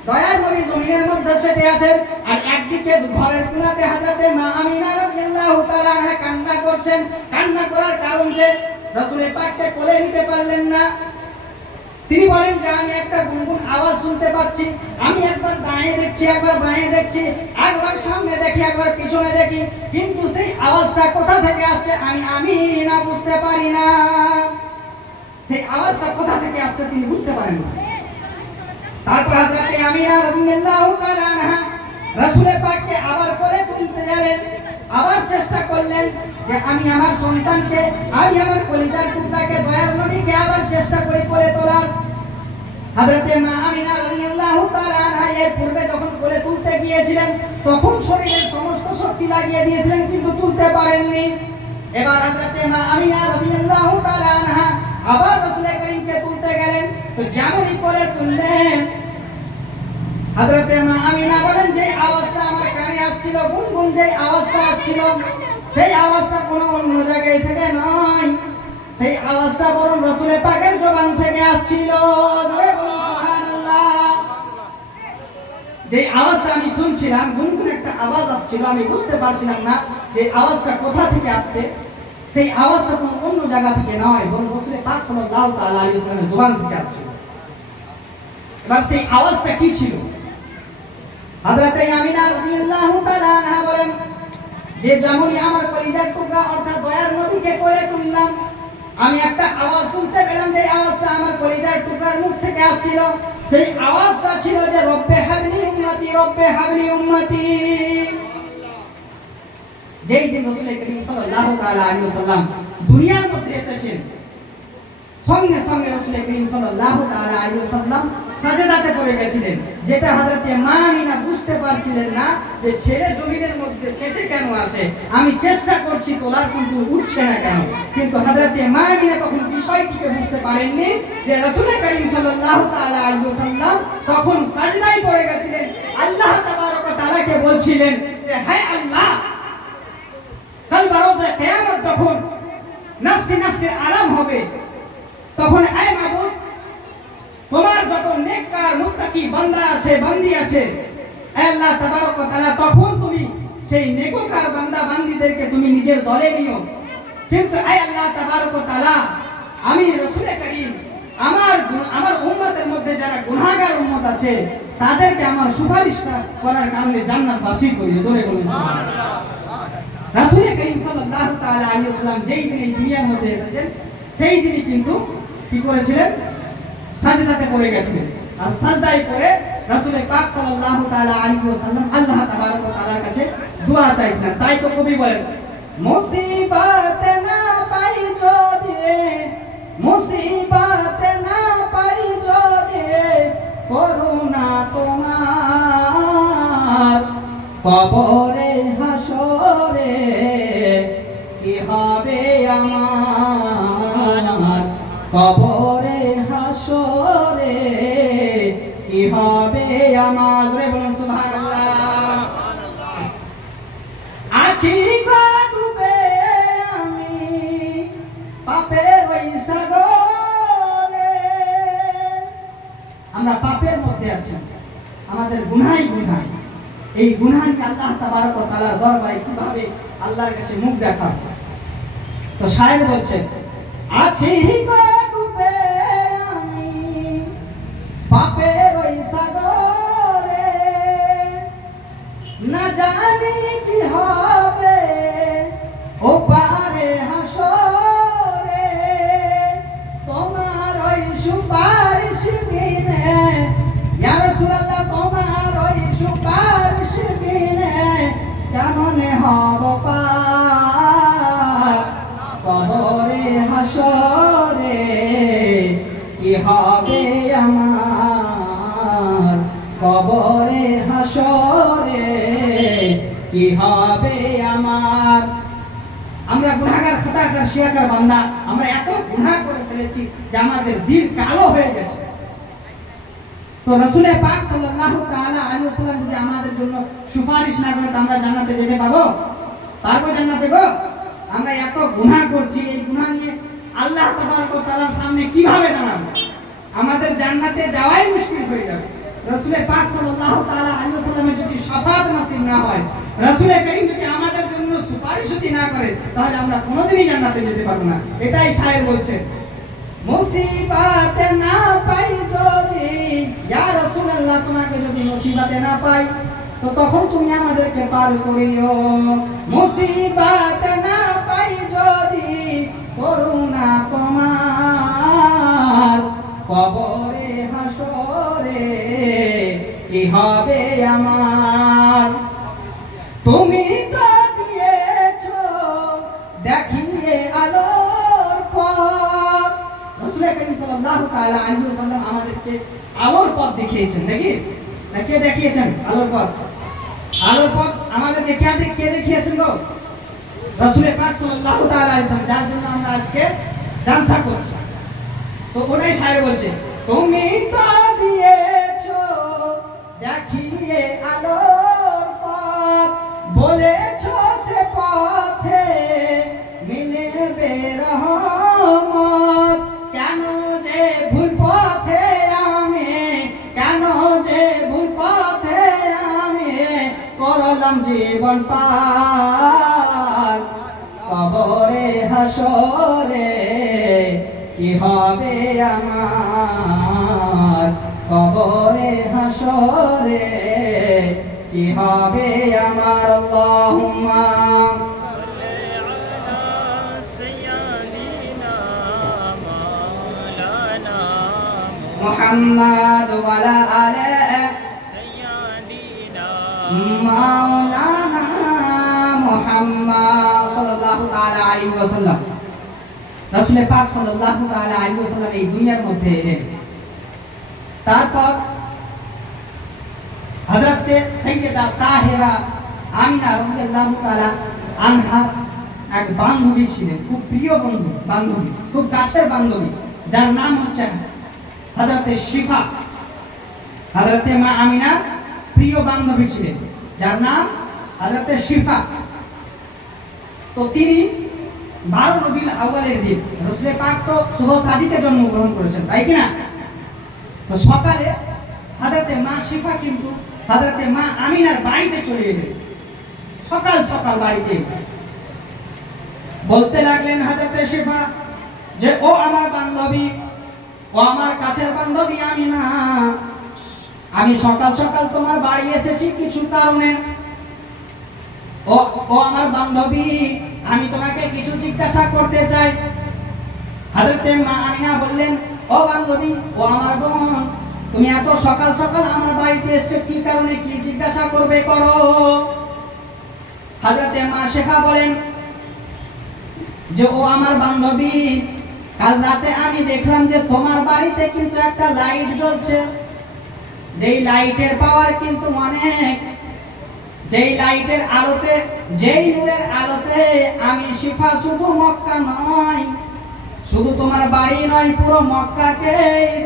দয়ার নবী জমিনের মধ্যে সেটে আছেন, আর একদিকে ঘরের কোণাতে হযরত মা আমিনা রাদিয়াল্লাহু তাআলা আনহা কান্না করছেন। কান্না করার কারণ যে রাসূল পাককে কোলে নিতে পারলেন না। তিনি বলেন যে আমি একটা গুনগুন আওয়াজ শুনতে পাচ্ছি, আমি একবার ডানে দেখছি, একবার বাঁয়ে দেখছি, একবার সামনে দেখি, একবার পিছনে দেখি, কিন্তু সেই আওয়াজটা কোথা থেকে আসছে আমি না বুঝতে পারি না। সেই আওয়াজটা কোথা থেকে আসছে তিনি বুঝতে পারেন না। তারপর হযরত আমিনা রাদিয়াল্লাহু তাআলা আনহা রাসূল পাককে আবার কোলে তুলতে গেলেন, আবার চেষ্টা করলেন যে আমি আমার সন্তানকে, আমি আমার কলিজার টুকরাকে, দয়ার নবীকে আবার চেষ্টা করি কোলে তোলার। হযরত মা আমিনা রাদিয়াল্লাহু তাআলা আনহা এর পূর্বে যখন কোলে তুলতে গিয়েছিলেন তখন শরীরের সমস্ত শক্তি লাগিয়ে দিয়েছিলেন কিন্তু তুলতে পারেননি। এবার হযরত মা আমিনা রাদিয়াল্লাহু তাআলা আনহা আবার রাসূল করিমকে তুলতে গেলেন। তো যেমনই কোলে তুললেন হযরত মা আমিনা বলেন যে আওয়াজটা আমার কানে আসছিল, গুনগুন যে আওয়াজটা আসছিল, সেই আওয়াজটা কোনো অন্য জায়গায় থেকে নয়, সেই আওয়াজটা বরং রাসূল পাকের জবান থেকে আসছিল। জোরে বলুন সুবহানাল্লাহ। যে আওয়াজটা আমি শুনছিলাম, গুনগুন একটা আওয়াজ আসছিল, আমি বুঝতে পারছিলাম না যে আওয়াজটা কোথা থেকে আসছে। সেই আওয়াজটা কোনো অন্য জায়গা থেকে নয়, বরং রাসূল পাক সাল্লাল্লাহু তাআলা আলাইহি ওয়াসাল্লামের জবান থেকে আসছিল। এবার সেই আওয়াজটা কি ছিল? হযরত আমিনা রাদিয়াল্লাহু তাআলা আনহা বলেন যে যেমনই আমার কলিজার টুকরা অর্থাৎ দয়ার নবীকে কোলে তুললাম, আমি একটা আওয়াজ শুনতে পেলাম, যে আওয়াজটা আমার কলিজার টুকরার মুখ থেকে আসছিল। সেই আওয়াজটা ছিল যে রব্বে হাবলি উম্মতি, রব্বে হাবলি উম্মতি। যেই দিন রাসূল করিম সাল্লাল্লাহু তাআলা আলাইহি ওয়াসাল্লাম দুনিয়ার মধ্যে এসেছেন, সঙ্গে সঙ্গে রাসূল করিম সাল্লাল্লাহু তাআলা আলাইহি ওয়াসাল্লাম সাজদাতে পড়ে গেছিলেন, যেটা হযরতে মা আমিনা বুঝতে পারছিলেন না যে ছেলে জমিনের মধ্যে সেটে কেন আছে, আমি চেষ্টা করছি তোলার কিন্তু উঠছে না কেন। কিন্তু হযরতে মা আমিনা তখন বিষয়টিকে বুঝতে পারেননি যে রাসূল করিম সাল্লাল্লাহু তাআলা আলাইহি ওয়াসাল্লাম তখন সাজদায় পড়ে গেছিলেন, আল্লাহ তাবারক ওয়া তাআলাকে বলছিলেন যে হে আল্লাহ, কাল বারোজে কিয়ামত যখন নফসি নফসির আরাম হবে, তখন আয় মাবুদ, তোমার যত নেককার মুত্তাকি বান্দা আছে, বান্দি আছে, হে আল্লাহ তাবারক ওয়া তাআলা, তখন তুমি সেই নেককার বান্দা বান্দিদেরকে তুমি নিজের দলে নিও। কিন্তু হে আল্লাহ তাবারক ওয়া তাআলা, আমি রাসূল করিম আমার উম্মতের মধ্যে যারা গুনাহগার উম্মত আছে, তাদেরকে আমার সুপারিশ করার কারণে জান্নাতবাসী করিয়ে। জোরে বলুন সুবহানাল্লাহ। রাসূল করিম সাল্লাল্লাহু তাআলা আলাইহি ওয়াসাল্লাম যেই দিন এই দুনিয়ার মধ্যে এসেছেন, সেই দিনই কিন্তু কি করেছিলেন? সাজদাতে পড়ে গেছিলেন। আর সাজদায় পড়ে রাসূল পাক সাল্লাল্লাহু তাআলা আলাইহি ওয়াসাল্লাম আল্লাহ তাবারক ওয়া তাআলার কাছে দোয়া চাইছিলেন। তাই তো কবি বলেন, মুসিবত না পাই যদি, মুসিবত না পাই যদি, করুণা তোমার, কবরে হাসরে কি হবে আমার, কবরে হাসরে কি হবে আমার। জোরে বলুন সুবহানাল্লাহ। আছি গো ডুবে আমি পাপের ওই সাগরে। আমরা পাপের মধ্যে আছি, আমাদের গুনাহই গুনাহ। এই গুনাহ নিয়ে আল্লাহ তাবারক ওয়া তাআলার দরবারে কিভাবে আল্লাহর কাছে মুখ দেখাবো? তো শায়ের বলছে, আছি গো ডুবে আমি পাপের ওই সাগরে, না জানি কি হবে ও পারে হাসরে, তোমার ওই সুপারিশ বিনে ইয়া রাসূলুল্লাহ, তোমার ওই সুপারিশ বিনে কেমনে হব পার, কবরে হাসরে কি হবে আমার, কবরে হাসরে কি হবে আমার। আমরা গুনাহগার, খাতাকার, শিয়াকার বান্দা, আমরা এত গুনাহ করে ফেলেছি যে আমাদের দিল কালো হয়ে গেছে। তো রাসূল পাক সাল্লাল্লাহু তাআলা আলাইহি ওয়াসাল্লাম যদি আমাদের জন্য সুপারিশ না করে, তো আমরা জান্নাতে যেতে পারবো? পারবো জান্নাতে গো? আমরা এত গুনাহ করছি, এই গুনাহ নিয়ে আল্লাহ তাবারক ওয়া তাআলার সামনে কিভাবে দাঁড়াবো? আমাদের জান্নাতে যাওয়াই মুশকিল হয়ে যাবে। রাসূল পাক সাল্লাল্লাহু তাআলা আলাইহি ওয়াসাল্লামের যদি শাফাআত নসিব না হয়, রাসূল করিম যদি আমাদের জন্য সুপারিশ যদি না করে, তাহলে আমরা কোনোদিনই জান্নাতে যেতে পারবো না। এটাই শায়ের বলছে, মুসিবত না পাই যদি, ইয়া রাসূলুল্লাহ, তোমাকে যদি মুসিবতে না পাই, তো তখন তুমি আমাদেরকে পার করিও। মুসিবত না পাই যদি, করুণা তোমার, কবরে হাসরে কি হবে আমার। তুমি তো দিয়েছো দেখিয়ে আলোর পথ। রাসূল করিম সাল্লাল্লাহু তাআলা আলাইহি ওয়াসাল্লাম আমাদেরকে আলোর পথ দেখিয়েছেন, নাকি? কে দেখিয়েছেন আলোর পথ? আলোর পথ আমাদেরকে কে দেখিয়েছেন গো? রাসূল পাক সাল্লাল্লাহু তাআলা আলাইহি ওয়াসাল্লাম, যার জন্য আমরা আজকে জালসা করছি। তো ওটাই শায়ের বলছে, তুমি তো দিয়েছো দেখিয়ে আলোর পথ, বলেছো সে পথে মিলবে রহমত, কেন যে ভুল পথে আমি, কেন যে ভুল পথে আমি করলাম জীবন পার, কবরে হাসরে কি হবে আমার, কবরে হাসরে কি হবে আমার। আল্লাহুম্মা সাল্লি আলা সাইয়্যিদিনা মুহাম্মাদ ওয়ালা আলে মাওলানা মুহাম্মদ সাল্লাল্লাহু তাআলা আলাইহি ওয়াসাল্লাম। রাসূল পাক সাল্লাল্লাহু তাআলা আলাইহি ওয়াসাল্লাম এই দুনিয়ার মধ্যে এলেন। তারপর হযরত সাইয়্যিদা তাহেরা আমিনা রাদিয়াল্লাহু তাআলা আনহা এক বান্ধবী ছিলেন, খুব প্রিয় বন্ধু বান্ধবী, খুব কাছের বান্ধবী, যার নাম হচ্ছে হযরত শিফা। হযরত মা আমিনা প্রিয় বান্ধবী ছিলেন, যার নাম হযরত শিফা। তো তিনি 12 রবিউল আউয়ালের দিন, রাসূল পাক তো শুভ সাদিতে জন্মগ্রহণ করেছেন, তাই কি না? তো সকালে হযরত মা শিফা কিন্তু হযরত মা আমিনার বাড়িতে চলে এলেন, সকাল সকাল বাড়িতে বলতে লাগলেন হযরত শিফা যে ও আমার বান্ধবী, ও আমার কাছের বান্ধবী আমিনা, আমি সকাল সকাল তোমার বাড়ি এসেছি কিছু কারণে। ও আমার বান্ধবী, আমি তোমাকে কিছু জিজ্ঞাসা করতে চাই। হযরত মা আমিনা বললেন, ও বান্ধবী, ও আমার বোন, তুমি এত সকাল সকাল আমার বাড়িতে এসেছো কি কারণে, কি জিজ্ঞাসা করবে করো। হযরত মা শিফা বলেন যে ও আমার বান্ধবী, কাল রাতে আমি দেখলাম যে তোমার বাড়িতে কিন্তু একটা লাইট জ্বলছে, যেই লাইটের পাওয়ার কিন্তু অনেক, যেই লাইটের আলোতে, যেই নূরের আলোতে আমি শিফা শুধু মক্কা নয়, শুধু তোমার বাড়ি নয়, পুরো মক্কাকে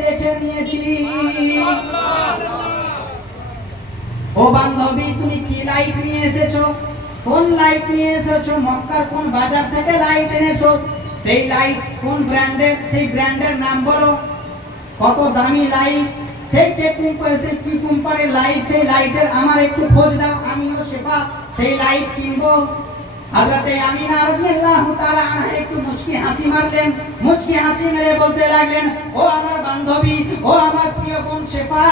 দেখে নিয়েছি। ও বান্ধবী, তুমি কি লাইট নিয়ে এসেছো, কোন লাইট নিয়ে এসেছো, মক্কার কোন বাজার থেকে লাইট এনেছো, সেই লাইট কোন ব্র্যান্ডের, সেই ব্র্যান্ডের নাম বলো, কত দামি লাইট, সেই কি কোম্পানির লাইট, সেই লাইটের আমার একটু খোঁজ দাও, আমিও শিফা সেই লাইট কিনবো। হযরত আমিনা রাদিয়াল্লাহু তাআলা আনহা একটু মুচকি হাসি মারলেন, মুচকি হাসি মেরে বলতে লাগলেন, ও আমার বান্ধবী, ও আমার প্রিয় বোন শিফা,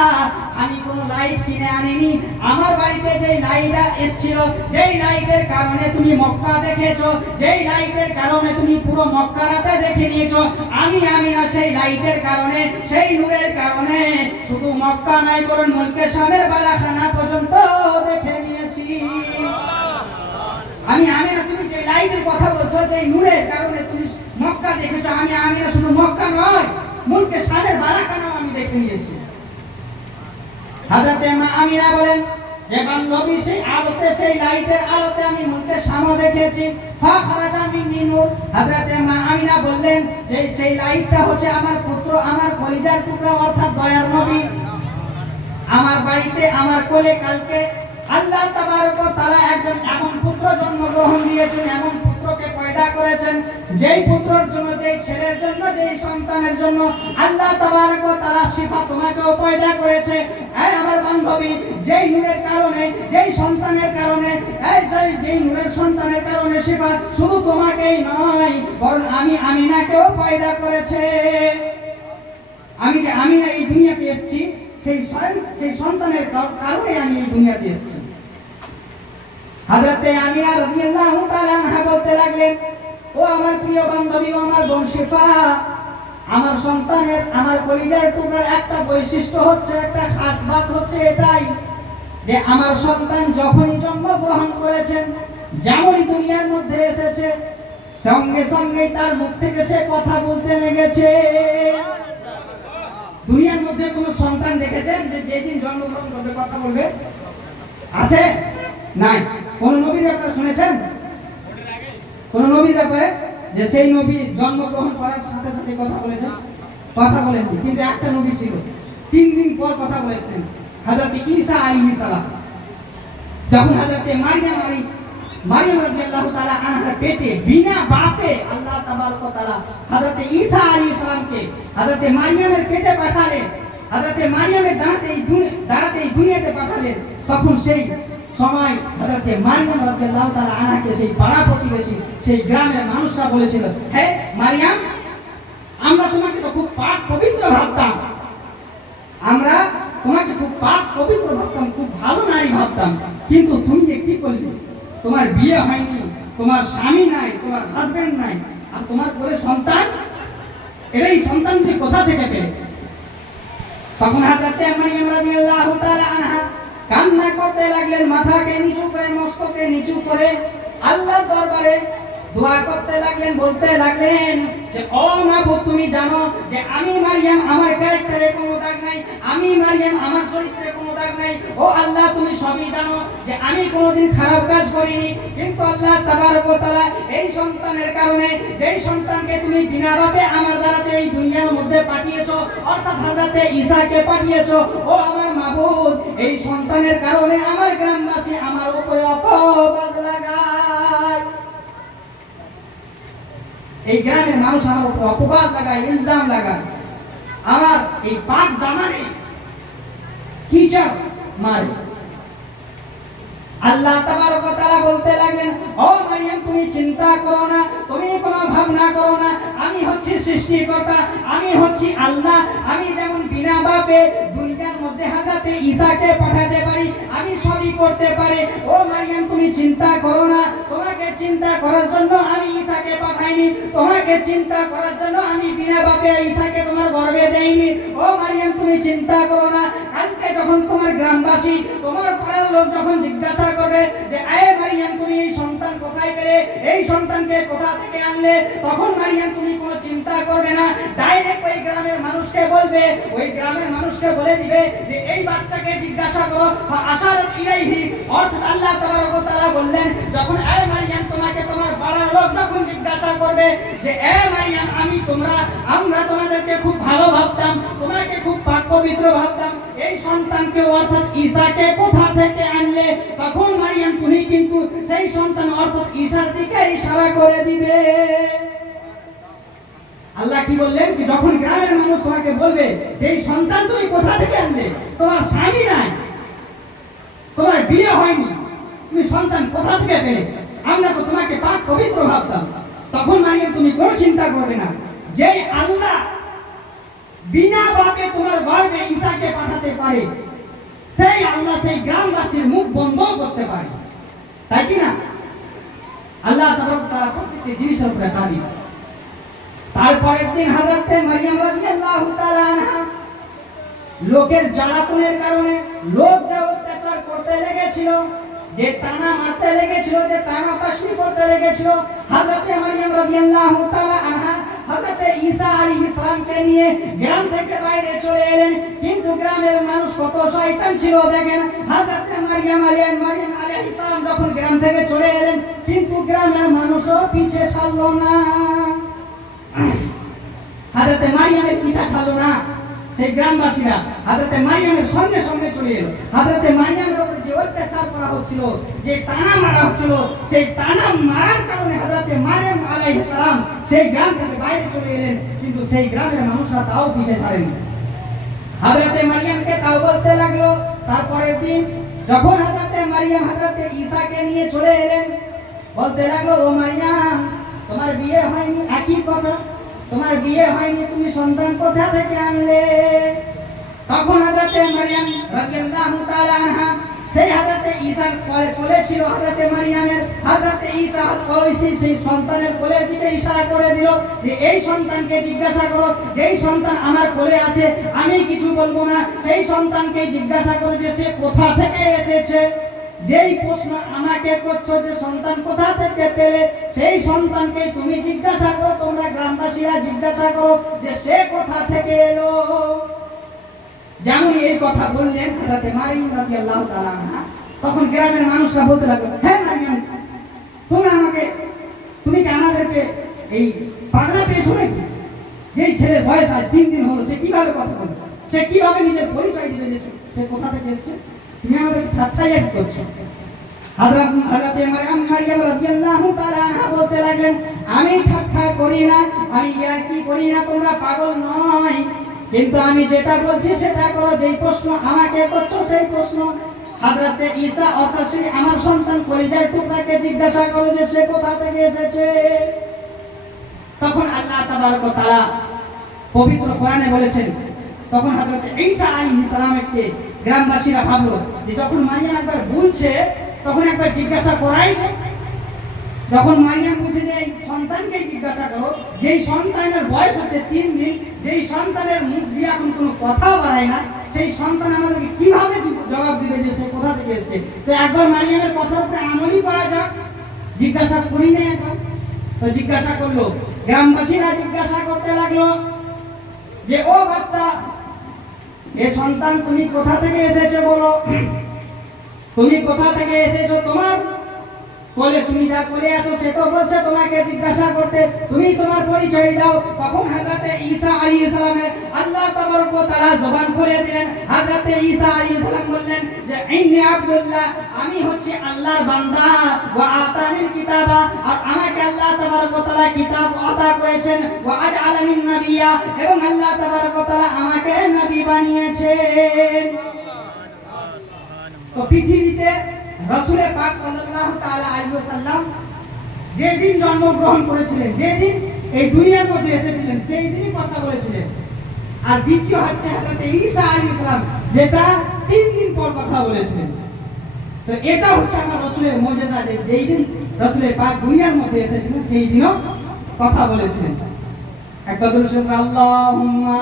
আমি কোনো লাইট কিনে আনিনি, আমার বাড়িতে যেই লাইটটা এসেছিল, যেই লাইটের কারণে তুমি মক্কা দেখেছো, যেই লাইটের কারণে তুমি পুরো মক্কাটা দেখে নিয়েছো, আমি আমিনা সেই লাইটের কারণে, সেই নূরের কারণে শুধু মক্কা নয় বরং মুলকে শামের বালাখানা পর্যন্ত দেখে নিয়েছি। আমি আমিনা, তুমি যে লাইটের কথা বলছো, যে নূরের কারণে তুমি মক্কা দেখেছো, আমি আমিনা শুধু মক্কা নয় মুলকে শামের বালাখানাও আমি দেখে নিয়েছি। হযরত মা আমিনা বলেন যে বান্ধবী, সেই আলোতে, সেই লাইটের আলোতে আমি মুলকে শামও দেখেছি। ফাখরাজা মিন্নি নূর। হযরত মা আমিনা বললেন যে সেই লাইটটা হচ্ছে আমার পুত্র, আমার কলিজার টুকরা অর্থাৎ দয়ার নবী। আমার বাড়িতে, আমার কোলে কালকে আল্লাহ তাবারক ওয়া তাআলা একজন এমন পুত্র জন্মগ্রহণ দিয়েছেন, এমন পুত্রকে পয়দা করেছেন, যেই পুত্রের জন্য, যেই ছেলের জন্য, যেই সন্তানের জন্য আল্লাহ তাবারক ওয়া তাআলা শিফা তোমাকেও পয়দা করেছে। এই আমার বান্ধবী, যেই নূরের কারণে, যেই সন্তানের কারণে, যেই নূরের সন্তানের কারণে শিফা শুধু তোমাকেই নয় বরং আমি আমিনাকেও পয়দা করেছে। আমি যে আমিনা এই দুনিয়াতে এসেছি, সেই সন্তানের কারণে আমি এই দুনিয়াতে এসেছি। হযরত আমিনা রাদিয়াল্লাহু তাআলা আনহা বলতে লাগলেন, ও আমার প্রিয় বান্ধবী, ও আমার বোন শিফা, আমার সন্তানের, আমার কলিজার টুকরার একটা বৈশিষ্ট্য হচ্ছে, একটা খাস বাত হচ্ছে এটাই যে আমার সন্তান যখনই জন্মগ্রহণ করেছেন, যেমনই দুনিয়ার মধ্যে এসেছে, সঙ্গে সঙ্গে তার মুখ থেকে সে কথা বলতে লেগেছে। দুনিয়ার মধ্যে কোনো সন্তান দেখেছেন যে যেদিন জন্মগ্রহণ করবে কথা বলবে? আছে? নাই। কোন নবীর ব্যাপারে শুনেছেন? কোন নবীর ব্যাপারে যে সেই নবী জন্মগ্রহণ করার সাথে সাথে কথা বলেছেন? কথা বলেননি। কিন্তু একটা নবী ছিল 3 দিন পর কথা বলেছেন, হযরত ঈসা আলাইহিস সালাম। যখন হযরত মারিয়াম রাদিয়াল্লাহু তাআলা আনহার পেটে বিনা বাপে আল্লাহ তাবারক ওয়া তাআলা হযরত ঈসা আলাইহিস সালামকে হযরত মারিয়ামের পেটে পাঠালেন, হযরত মারিয়ামের দাঁড়াতে এই দুনিয়াতে পাঠালেন, তখন সেই সময় হযরত মারিয়াম রাদিয়াল্লাহু তাআলা আনহাকে সেই পাড়া প্রতিবেশী, সেই গ্রামের মানুষরা বলেছিল, হে মারিয়াম, আমরা তোমাকে তো খুব পাক পবিত্র ভাবতাম, আমরা তোমাকে খুব পাক পবিত্র ভাবতাম, খুব ভালো নারী ভাবতাম, কিন্তু তুমি যে কি করলে, তোমার বিয়ে হয়নি, তোমার স্বামী নাই, তোমার হাজবেন্ড নাই, আর তোমার কোলে সন্তান, এই সন্তান তুমি কোথা থেকে পেলে? তখন হযরত মারইয়াম রাদিয়াল্লাহু তাআলা আনহা কান্না করতে লাগলেন, মাথাকে নিচু করে, মস্তকে নিচু করে আল্লাহর দরবারে দোয়া করতে লাগলেন, বলতে লাগলেন যে ও মাবুদ, তুমি জানো যে আমি মারইয়াম, আমার ক্যারেক্টারে কোনো দাগ নাই, আমি মারইয়াম, আমার চরিত্রে কোনো দাগ নাই। ও আল্লাহ, তুমি সবই জানো যে আমি কোনোদিন খারাপ কাজ করিনি। কিন্তু আল্লাহ তাবারক ওয়া তাআলা এই সন্তানের কারণে, যেই সন্তানকে তুমি বিনা বাপে আমার দ্বারাতে এই দুনিয়ার মধ্যে পাঠিয়েছো, অর্থাৎ হযরত ঈসাকে পাঠিয়েছো, ও আমার মাবুদ, এই সন্তানের কারণে আমার গ্রামবাসী আমার উপরে অপবাদ লাগায়, এই গ্রামের মানুষ আমার উপর অপবাদ লাগায়, ইলজাম লাগায়, আমার এই পাক দামানে কিচড় মারে। আল্লাহ তাবারক ওয়া তাআলা বলতে লাগলেন, ও মারইয়াম, তুমি চিন্তা করো না, তুমি কোনো ভাবনা করো না, আমি হচ্ছি সৃষ্টিকর্তা, আমি হচ্ছি আল্লাহ। আমি যেমন বিনা বাপে দুনিয়ার মধ্যে হযরত ঈসাকে পাঠাতে পারি, আমি সবই করতে পারি। ও মারইয়াম, তুমি চিন্তা করো না, তোমাকে চিন্তা করার জন্য আমি ঈসাকে পাঠাইনি, তোমাকে চিন্তা করার জন্য আমি বিনা বাপে ঈসাকে তোমার গর্ভে দেইনি। ও মারইয়াম, তুমি চিন্তা করো না, কালকে যখন তোমার গ্রামবাসী, তোমার পাড়ার লোক যখন জিজ্ঞাসা করবে যে এ মারইয়াম, তুমি এই সন্তান কোথায় পেলে, এই সন্তানকে কোথা থেকে আনলে, তখন মারইয়াম তুমি কোনো চিন্তা করবে না, ডাইরেক্ট ওই গ্রামের মানুষকে বলবে, ওই গ্রামের মানুষকে বলে দিবে যে এই বাচ্চাকে জিজ্ঞাসা করো। আশারাত ইলাইহি, অর্থাৎ আল্লাহ তাবারক ওয়া তাআলা বললেন, যখন এ মারইয়াম, তোমাকে তোমার পাড়ার লোক যখন জিজ্ঞাসা করবে যে এ মারইয়াম, আমরা তোমাদেরকে খুব ভালো ভাবতাম, তোমাকে খুব পাক পবিত্র ভাবতাম, এই সন্তানকে অর্থাৎ ঈসাকে কোথা থেকে আনলে, তখন মারইয়াম তুমি কিন্তু সেই সন্তান অর্থাৎ ঈসার দিকে ইশারা করে দিবে। আল্লাহ কি বললেন, কি যখন গ্রামের মানুষ তোমাকে বলবে যে এই সন্তান তুমি কোথা থেকে আনলে, তোমার স্বামী নাই, তোমার বিয়ে হয়নি, তুমি সন্তান কোথা থেকে পেলে, আমরা তো তোমাকে পাক পবিত্র ভাবতাম, তখন মারইয়াম তুমি কোনো চিন্তা করবে না, যে আল্লাহ বিনা বাপে তোমার গর্ভে ঈসাকে পাঠাতে পারে, সেই আল্লাহ সেই গ্রামবাসীর মুখ বন্ধ করতে পারে, তাই কি না? আল্লাহ তাবারক ওয়া তাআলা প্রত্যেকটি জিনিসের উপরে কাদির। তারপরের দিন হযরত মারইয়াম রাদিয়াল্লাহু তাআলা আনহা লোকের জ্বালাতনের কারণে, লোক যে অত্যাচার করতে লেগেছিল, যে তানা মারতে লেগেছিল, যে তানা তাশরি করতে লেগেছিল, হযরত মারইয়াম রাদিয়াল্লাহু তাআলা আনহা হযরত ঈসা আলাইহিস সালামকে নিয়ে গ্রাম থেকে বাইরে চলে এলেন। কিন্তু গ্রামের মানুষ কত শয়তান ছিল দেখেন, হযরত মারইয়াম আলাইহিস সালাম যখন গ্রাম থেকে চলে এলেন, কিন্তু গ্রামের মানুষও পিছে ছাড়লো না, হযরত মারইয়ামের পিছে ছাড়লো না। সেই গ্রামবাসীরা হযরত মারইয়ামের সঙ্গে সঙ্গে চলে এলো। হযরত মারইয়ামের উপরে যে অত্যাচার করা হচ্ছিল, যে তানা মারা হচ্ছিল, সেই তানা মারার কারণে হযরত মারইয়াম আলাইহিস সালাম সেই গ্রাম থেকে বাইরে চলে এলেন, কিন্তু সেই গ্রামের মানুষরা তাও পিছে ছাড়েনি, হযরত মারইয়ামকে তাও বলতে লাগলো। তারপরের দিন যখন হযরত মারইয়াম হযরত ঈসাকে নিয়ে চলে এলেন, বলতে লাগলো, ও মারইয়াম, তোমার বিয়ে হয়নি, একই কথা, তোমার বিয়ে হয়নি, তুমি সন্তান কোথা থেকে আনলে? তখন হযরত মারইয়াম রাদিয়াল্লাহু তাআলা আনহা সেই হযরত ঈসার কোলে ছিল হযরত মারইয়ামের, হযরত ঈসা ওই সেই সন্তানের কোলের দিকে ইশারা করে দিল যে এই সন্তানকে জিজ্ঞাসা করো, যেই সন্তান আমার কোলে আছে আমি কিছু বলবো না, সেই সন্তানকে জিজ্ঞাসা করো যে সে কোথা থেকে এসেছে। যেই প্রশ্ন আমাকে করছো যে সন্তান কোথা থেকে পেলে, সেই সন্তানকে তুমি জিজ্ঞাসা করো, তোমরা গ্রামবাসীরা জিজ্ঞাসা করো যে সে কোথা থেকে এলো। যেমন এই কথা বললেন হযরত মারইয়াম রাদিয়াল্লাহু তাআলা আনহা, তখন গ্রামের মানুষরা বলতে লাগলো, হ্যাঁ মারইয়াম, তুমি কি আমাদেরকে এই পাগলা পেয়েছো নাকি? যেই ছেলের বয়স আজ 3 দিন হলো, সে কিভাবে কথা বলবে, সে কিভাবে নিজের পরিচয় দিবে যে সে কোথা থেকে এসেছে? তুমি আমাদের ঠাট্টাই করছো। হযরত মারইয়াম রাদিয়াল্লাহু তাআলা আনহা বলতে লাগলেন, আমি ঠাট্টা করি না, আমি ইয়ার্কি করি না, তোমরা পাগল নয়, কিন্তু আমি যেটা বলছি সেটা করো, যেই প্রশ্ন আমাকে করছো সেই প্রশ্ন। হযরত ঈসা অর্থাৎ সেই আমার সন্তান কলিজার টুকরাকে জিজ্ঞাসা করো যে সে কোথা থেকে এসেছে। তখন আল্লাহ তাবারক ওয়া তাআলা পবিত্র কোরআনে বলেছেন, তখন হযরত ঈসা আলাইহিস সালামকে গ্রামবাসীরা ভাবলো যে যখন মারইয়াম একবার বলছে তখন একবার জিজ্ঞাসা করাই, যখন মারিয়াম বলছে যে এই সন্তানকে জিজ্ঞাসা করো, যেই সন্তানের বয়স হচ্ছে 3 দিন, যেই সন্তানের মুখ দিয়ে এখন কোনো কথা বাড়ায় না, সেই সন্তান আমাদেরকে কিভাবে জবাব দিবে যে সে কোথা থেকে এসেছে? তো একবার মারিয়ামের কথার উপরে আমলই করা যাক, জিজ্ঞাসা করি না একবার। তো জিজ্ঞাসা করলো, গ্রামবাসীরা জিজ্ঞাসা করতে লাগলো যে ও বাচ্চা, এ সন্তান তুমি কোথা থেকে এসেছো বলো, তুমি কোথা থেকে এসেছো, তোমার বলে তুমি যা বলে আছো সেটা বলছে তোমাকে জিজ্ঞাসা করতে, তুমি তোমার পরিচয় দাও। তখন হযরতে ঈসা আলাইহিস সালামের আল্লাহ তাবারক ওয়া তাআলা জবান খুলে দিলেন। হযরতে ঈসা আলাইহিস সালাম বললেন যে ইন্নী আব্দুল্লাহ, আমি হচ্ছে আল্লাহর বান্দা, ওয়া আতানিল কিতাবা, আর আমাকে আল্লাহ তাবারক ওয়া তাআলা কিতাব আতা করেছেন, ওয়া আজআলানিন নাবিয়্যা, এবং আল্লাহ তাবারক ওয়া তাআলা আমাকে নবী বানিয়েছেন। তো পৃথিবীতে রাসূল পাক সাল্লাল্লাহু তাআলা আলাইহি ওয়াসাল্লাম যেদিন জন্মগ্রহণ করেছিলেন, যেদিন এই দুনিয়ার মধ্যে এসেছিলেন, সেই দিনই কথা বলেছিলেন। আর দ্বিতীয় হচ্ছে হযরত ঈসা আলাইহিস সালাম, যেটা 3 দিন পর কথা বলেছিলেন। তো এটা হচ্ছে আমার রাসূলের মুজিজা, যে যেই দিন রাসূল পাক দুনিয়ার মধ্যে এসেছিলেন সেই দিনও কথা বলেছিলেন। একবার দরুদ শরীফ আল্লাহুম্মা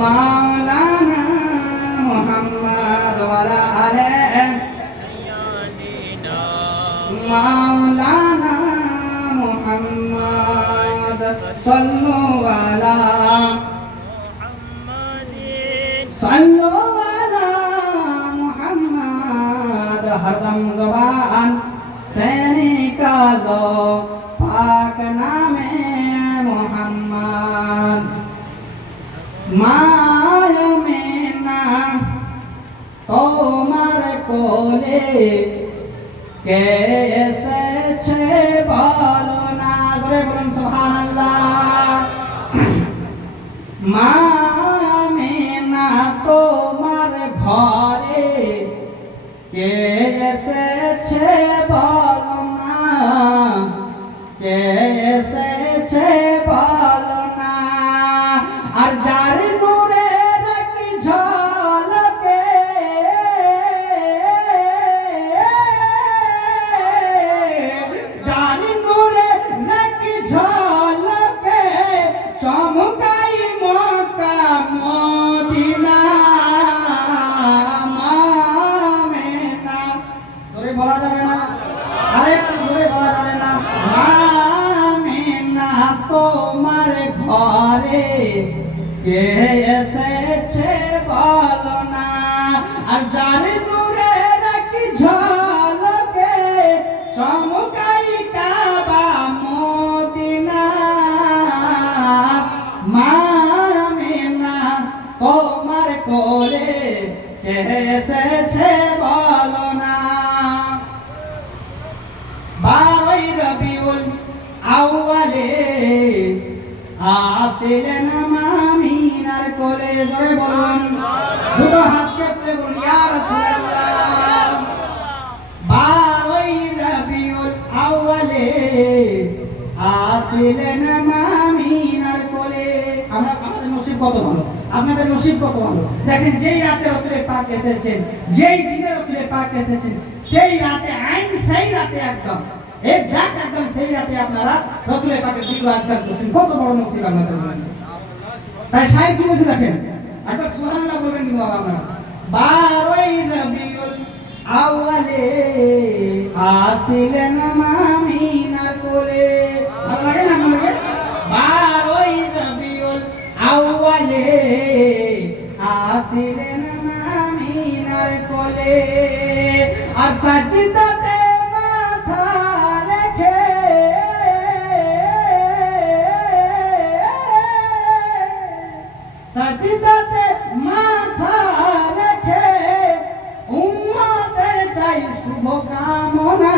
মাওলানা মুহাম্মদ ওয়ালা আলে মাওলানা মুহাম্মদ সাল্লু আলা মুহাম্মদ। হরদম জবান से निकालो पाक नामे मुहम्मद। माया में ना তোমার কোলে कैसे छे बोलो ना, জোরে বলুন সুবহানাল্লাহ। মায়া में না তোমার ঘরে कैसे छे बोलो ना, कैसे छे बोलो ना। আর যার নূরের কি ঝলকে যার নূরের কি ঝলকে চমকাই মক্কা মদিনা। মামেনা জোরে বলা যাবে না, আরেকটু জোরে বলা যাবে না। মামেনা তোমার ঘরে কে এসেছে বলো না। আর যার নূরের কি ঝলকে চমকাই কাবা মদিনা। মামেনা তোমার কোলে কে এসেছে বলো না। 12 রবিউল আউয়ালে আসিলেন মামিনার কোলে। জোরে বলুন, দুটো হাতকে তুলে বলুন ইয়া রাসূলুল্লাহ। 12 রবিউল আউয়ালে আসিলেন মামিনার কোলে। আমাদের নসিব কত ভালো, আপনাদের নসিব কত ভালো। দেখেন যেই রাতে রাসূল পাক এসেছেন, যেই দিনে রাসূল পাক এসেছেন, সেই রাতে আইন সেই রাতে একদম এক্সাক্ট একদম সেই রাতে আপনারা রাসূল পাকের জিকির আজকার করছেন। কত বড় নসিব আপনাদের জন্য। তাই সাহেব কি বলছে দেখেন, একবার সুবহানাল্লাহ বলবেন কিন্তু আপনারা। 12 রবিউল আউয়ালে আসিলেন মামিনার কোলে। ভালো লাগে না আপনাদের? 12 রবিউল আউয়ালে আসিলেন মামিনার কোলে। আর সাজদাতে মাথা রেখে সাজদাতে মাথা রেখে উম্মতের চাই শুভ কামনা।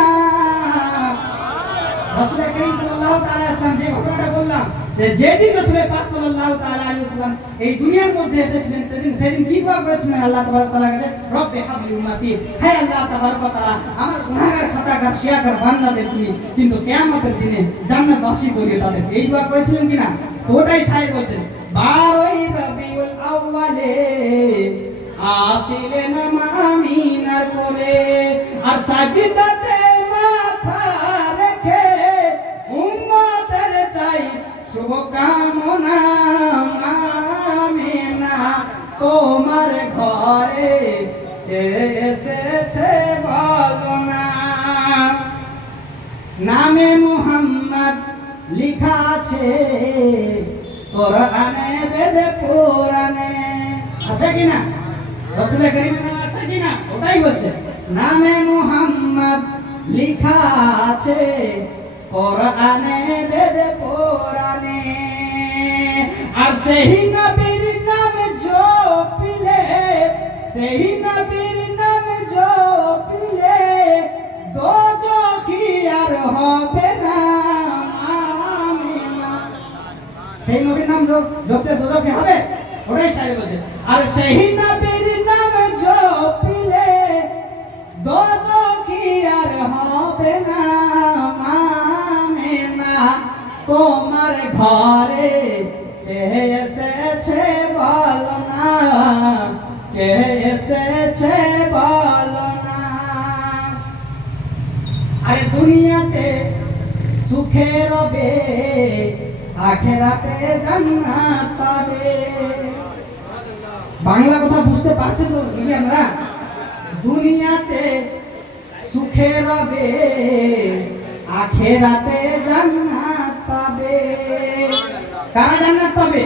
রাসূল করিম সাল্লাল্লাহু তাআলা আলাইহি ওয়াসাল্লাম যে ঘটনাটা বললাম, যে যেদিন রাসূল পাক সাল্লাল্লাহু তাআলা আলাইহি ওয়াসাল্লাম এই দুনিয়ার মধ্যে এসেছিলেন, সেদিন কি দোয়া করেছিলেন আল্লাহ তাবারক ওয়া তাআলার কাছে? রব্বি হাবলি উম্মতি, হে আল্লাহ তাবারক ওয়া তাআলা আমার গুনাহগার খাতাকার শিয়াকার বান্দাদের তুমি কিন্তু কিয়ামতের দিনে জান্নাত নসিব করিয়ে তাদের। এই দোয়া করেছিলেন কিনা? তো ওটাই সাহেব বলছেন 12 রবিউল আউয়ালে আসিলেন মামি আমিনার কোলে আর সাজদাতে মাথা রেখে উম্মতের চাই শুভকামনা আমিনা তোমার ঘরে কে এসেছে বলো না নামে মুহাম্মদ লিখা আছে কোরআনে বেদে পুরাণে আছে কিনা রাসূল কারীমের নাম আছে কিনা ওটাই বলছে নামে মুহাম্মদ লিখা আছে কোরআনে বেদে পুরাণে আর সেই নবীর নাম জপিলে সেই নবীর নাম জপিলে দোজখী আর হবে না আমিনা সেই নবীর নাম জপলে দোজখী হবে ওটাই শায়র বলছে আর সেই নবীর নাম জপিলে দোজখী আর হবে না আমিনা তোমার ঘরে কে এসেছে বলো না কে এসেছে বলো না আরে দুনিয়াতে সুখে রবে আখিরাতে জান্নাত পাবে বাংলা কথা বুঝতে পারছেন তো আমরা দুনিয়াতে সুখে রবে আখিরাতে জান্নাত পাবে কারা জান্নাত পাবে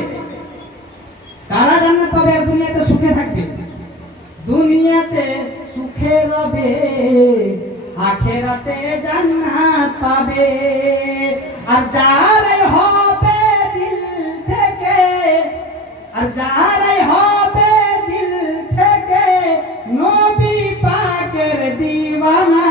কারা জান্নাত পাবে আর দুনিয়াতে সুখে থাকবে দুনিয়াতে সুখে রবে আখিরাতে জান্নাত পাবে আর যারাই হবে দিল থেকে আর যারাই হবে দিল থেকে নবী পাকের দিওয়ানা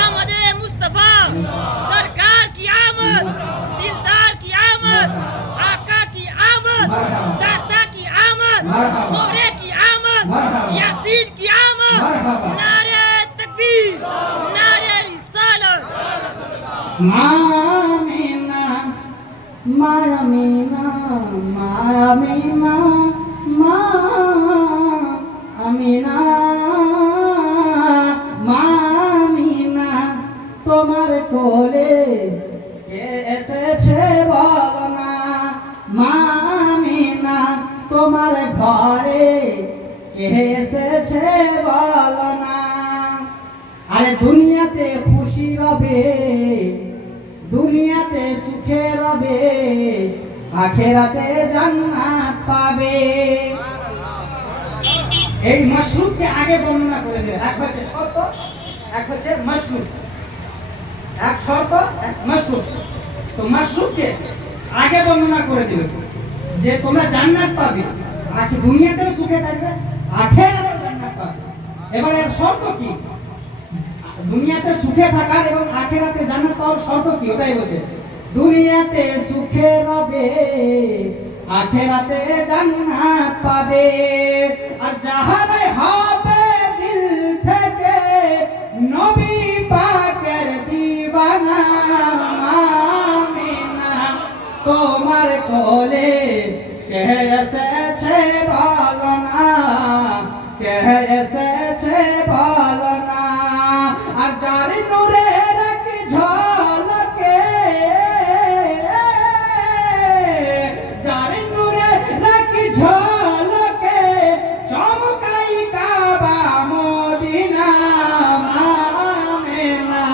आमदे मुस्तफा सरकार की आमद दिलदार की आमद आका की आमद दाता की आमद सोरे की आमद यासीन की आमद नारे तकबीर नारे रिसालत मामीना मामीना मामीना मामीना মামিনা তোমার কোলে কে এসেছে বলো না মামিনা তোমার ঘরে কে এসেছে বলো না আরে দুনিয়াতে খুশি রবে দুনিয়াতে সুখে রবে আখিরাতে জান্নাত পাবে এই মাশরুতকে আগে বর্ণনা করে দেবে এক হচ্ছে শর্ত এক হচ্ছে মাশরুত এক শর্ত এক মাশরুত তো মাশরুতকে আগে বর্ণনা করে দিল যে তোমরা জান্নাত পাবে আখি দুনিয়াতেও সুখে থাকবে আখিরাতেও জান্নাত পাবে এবার এর শর্ত কি দুনিয়াতে সুখে থাকার এবং আখিরাতে জান্নাত পাওয়ার শর্ত কি ওটাই বলছে দুনিয়াতে সুখে রবে আখিরাতে জান্নাত পাবে আর যাহারে হবে দিল থেকে নবী পাকের দিওয়ানা আমিনা তোমার কোলে কে এসেছে বলো না কে এসেছে বলো না আর যার নূরের কি ঝলকে ঝলকে চমকাই কাবা মদিনা আমিনা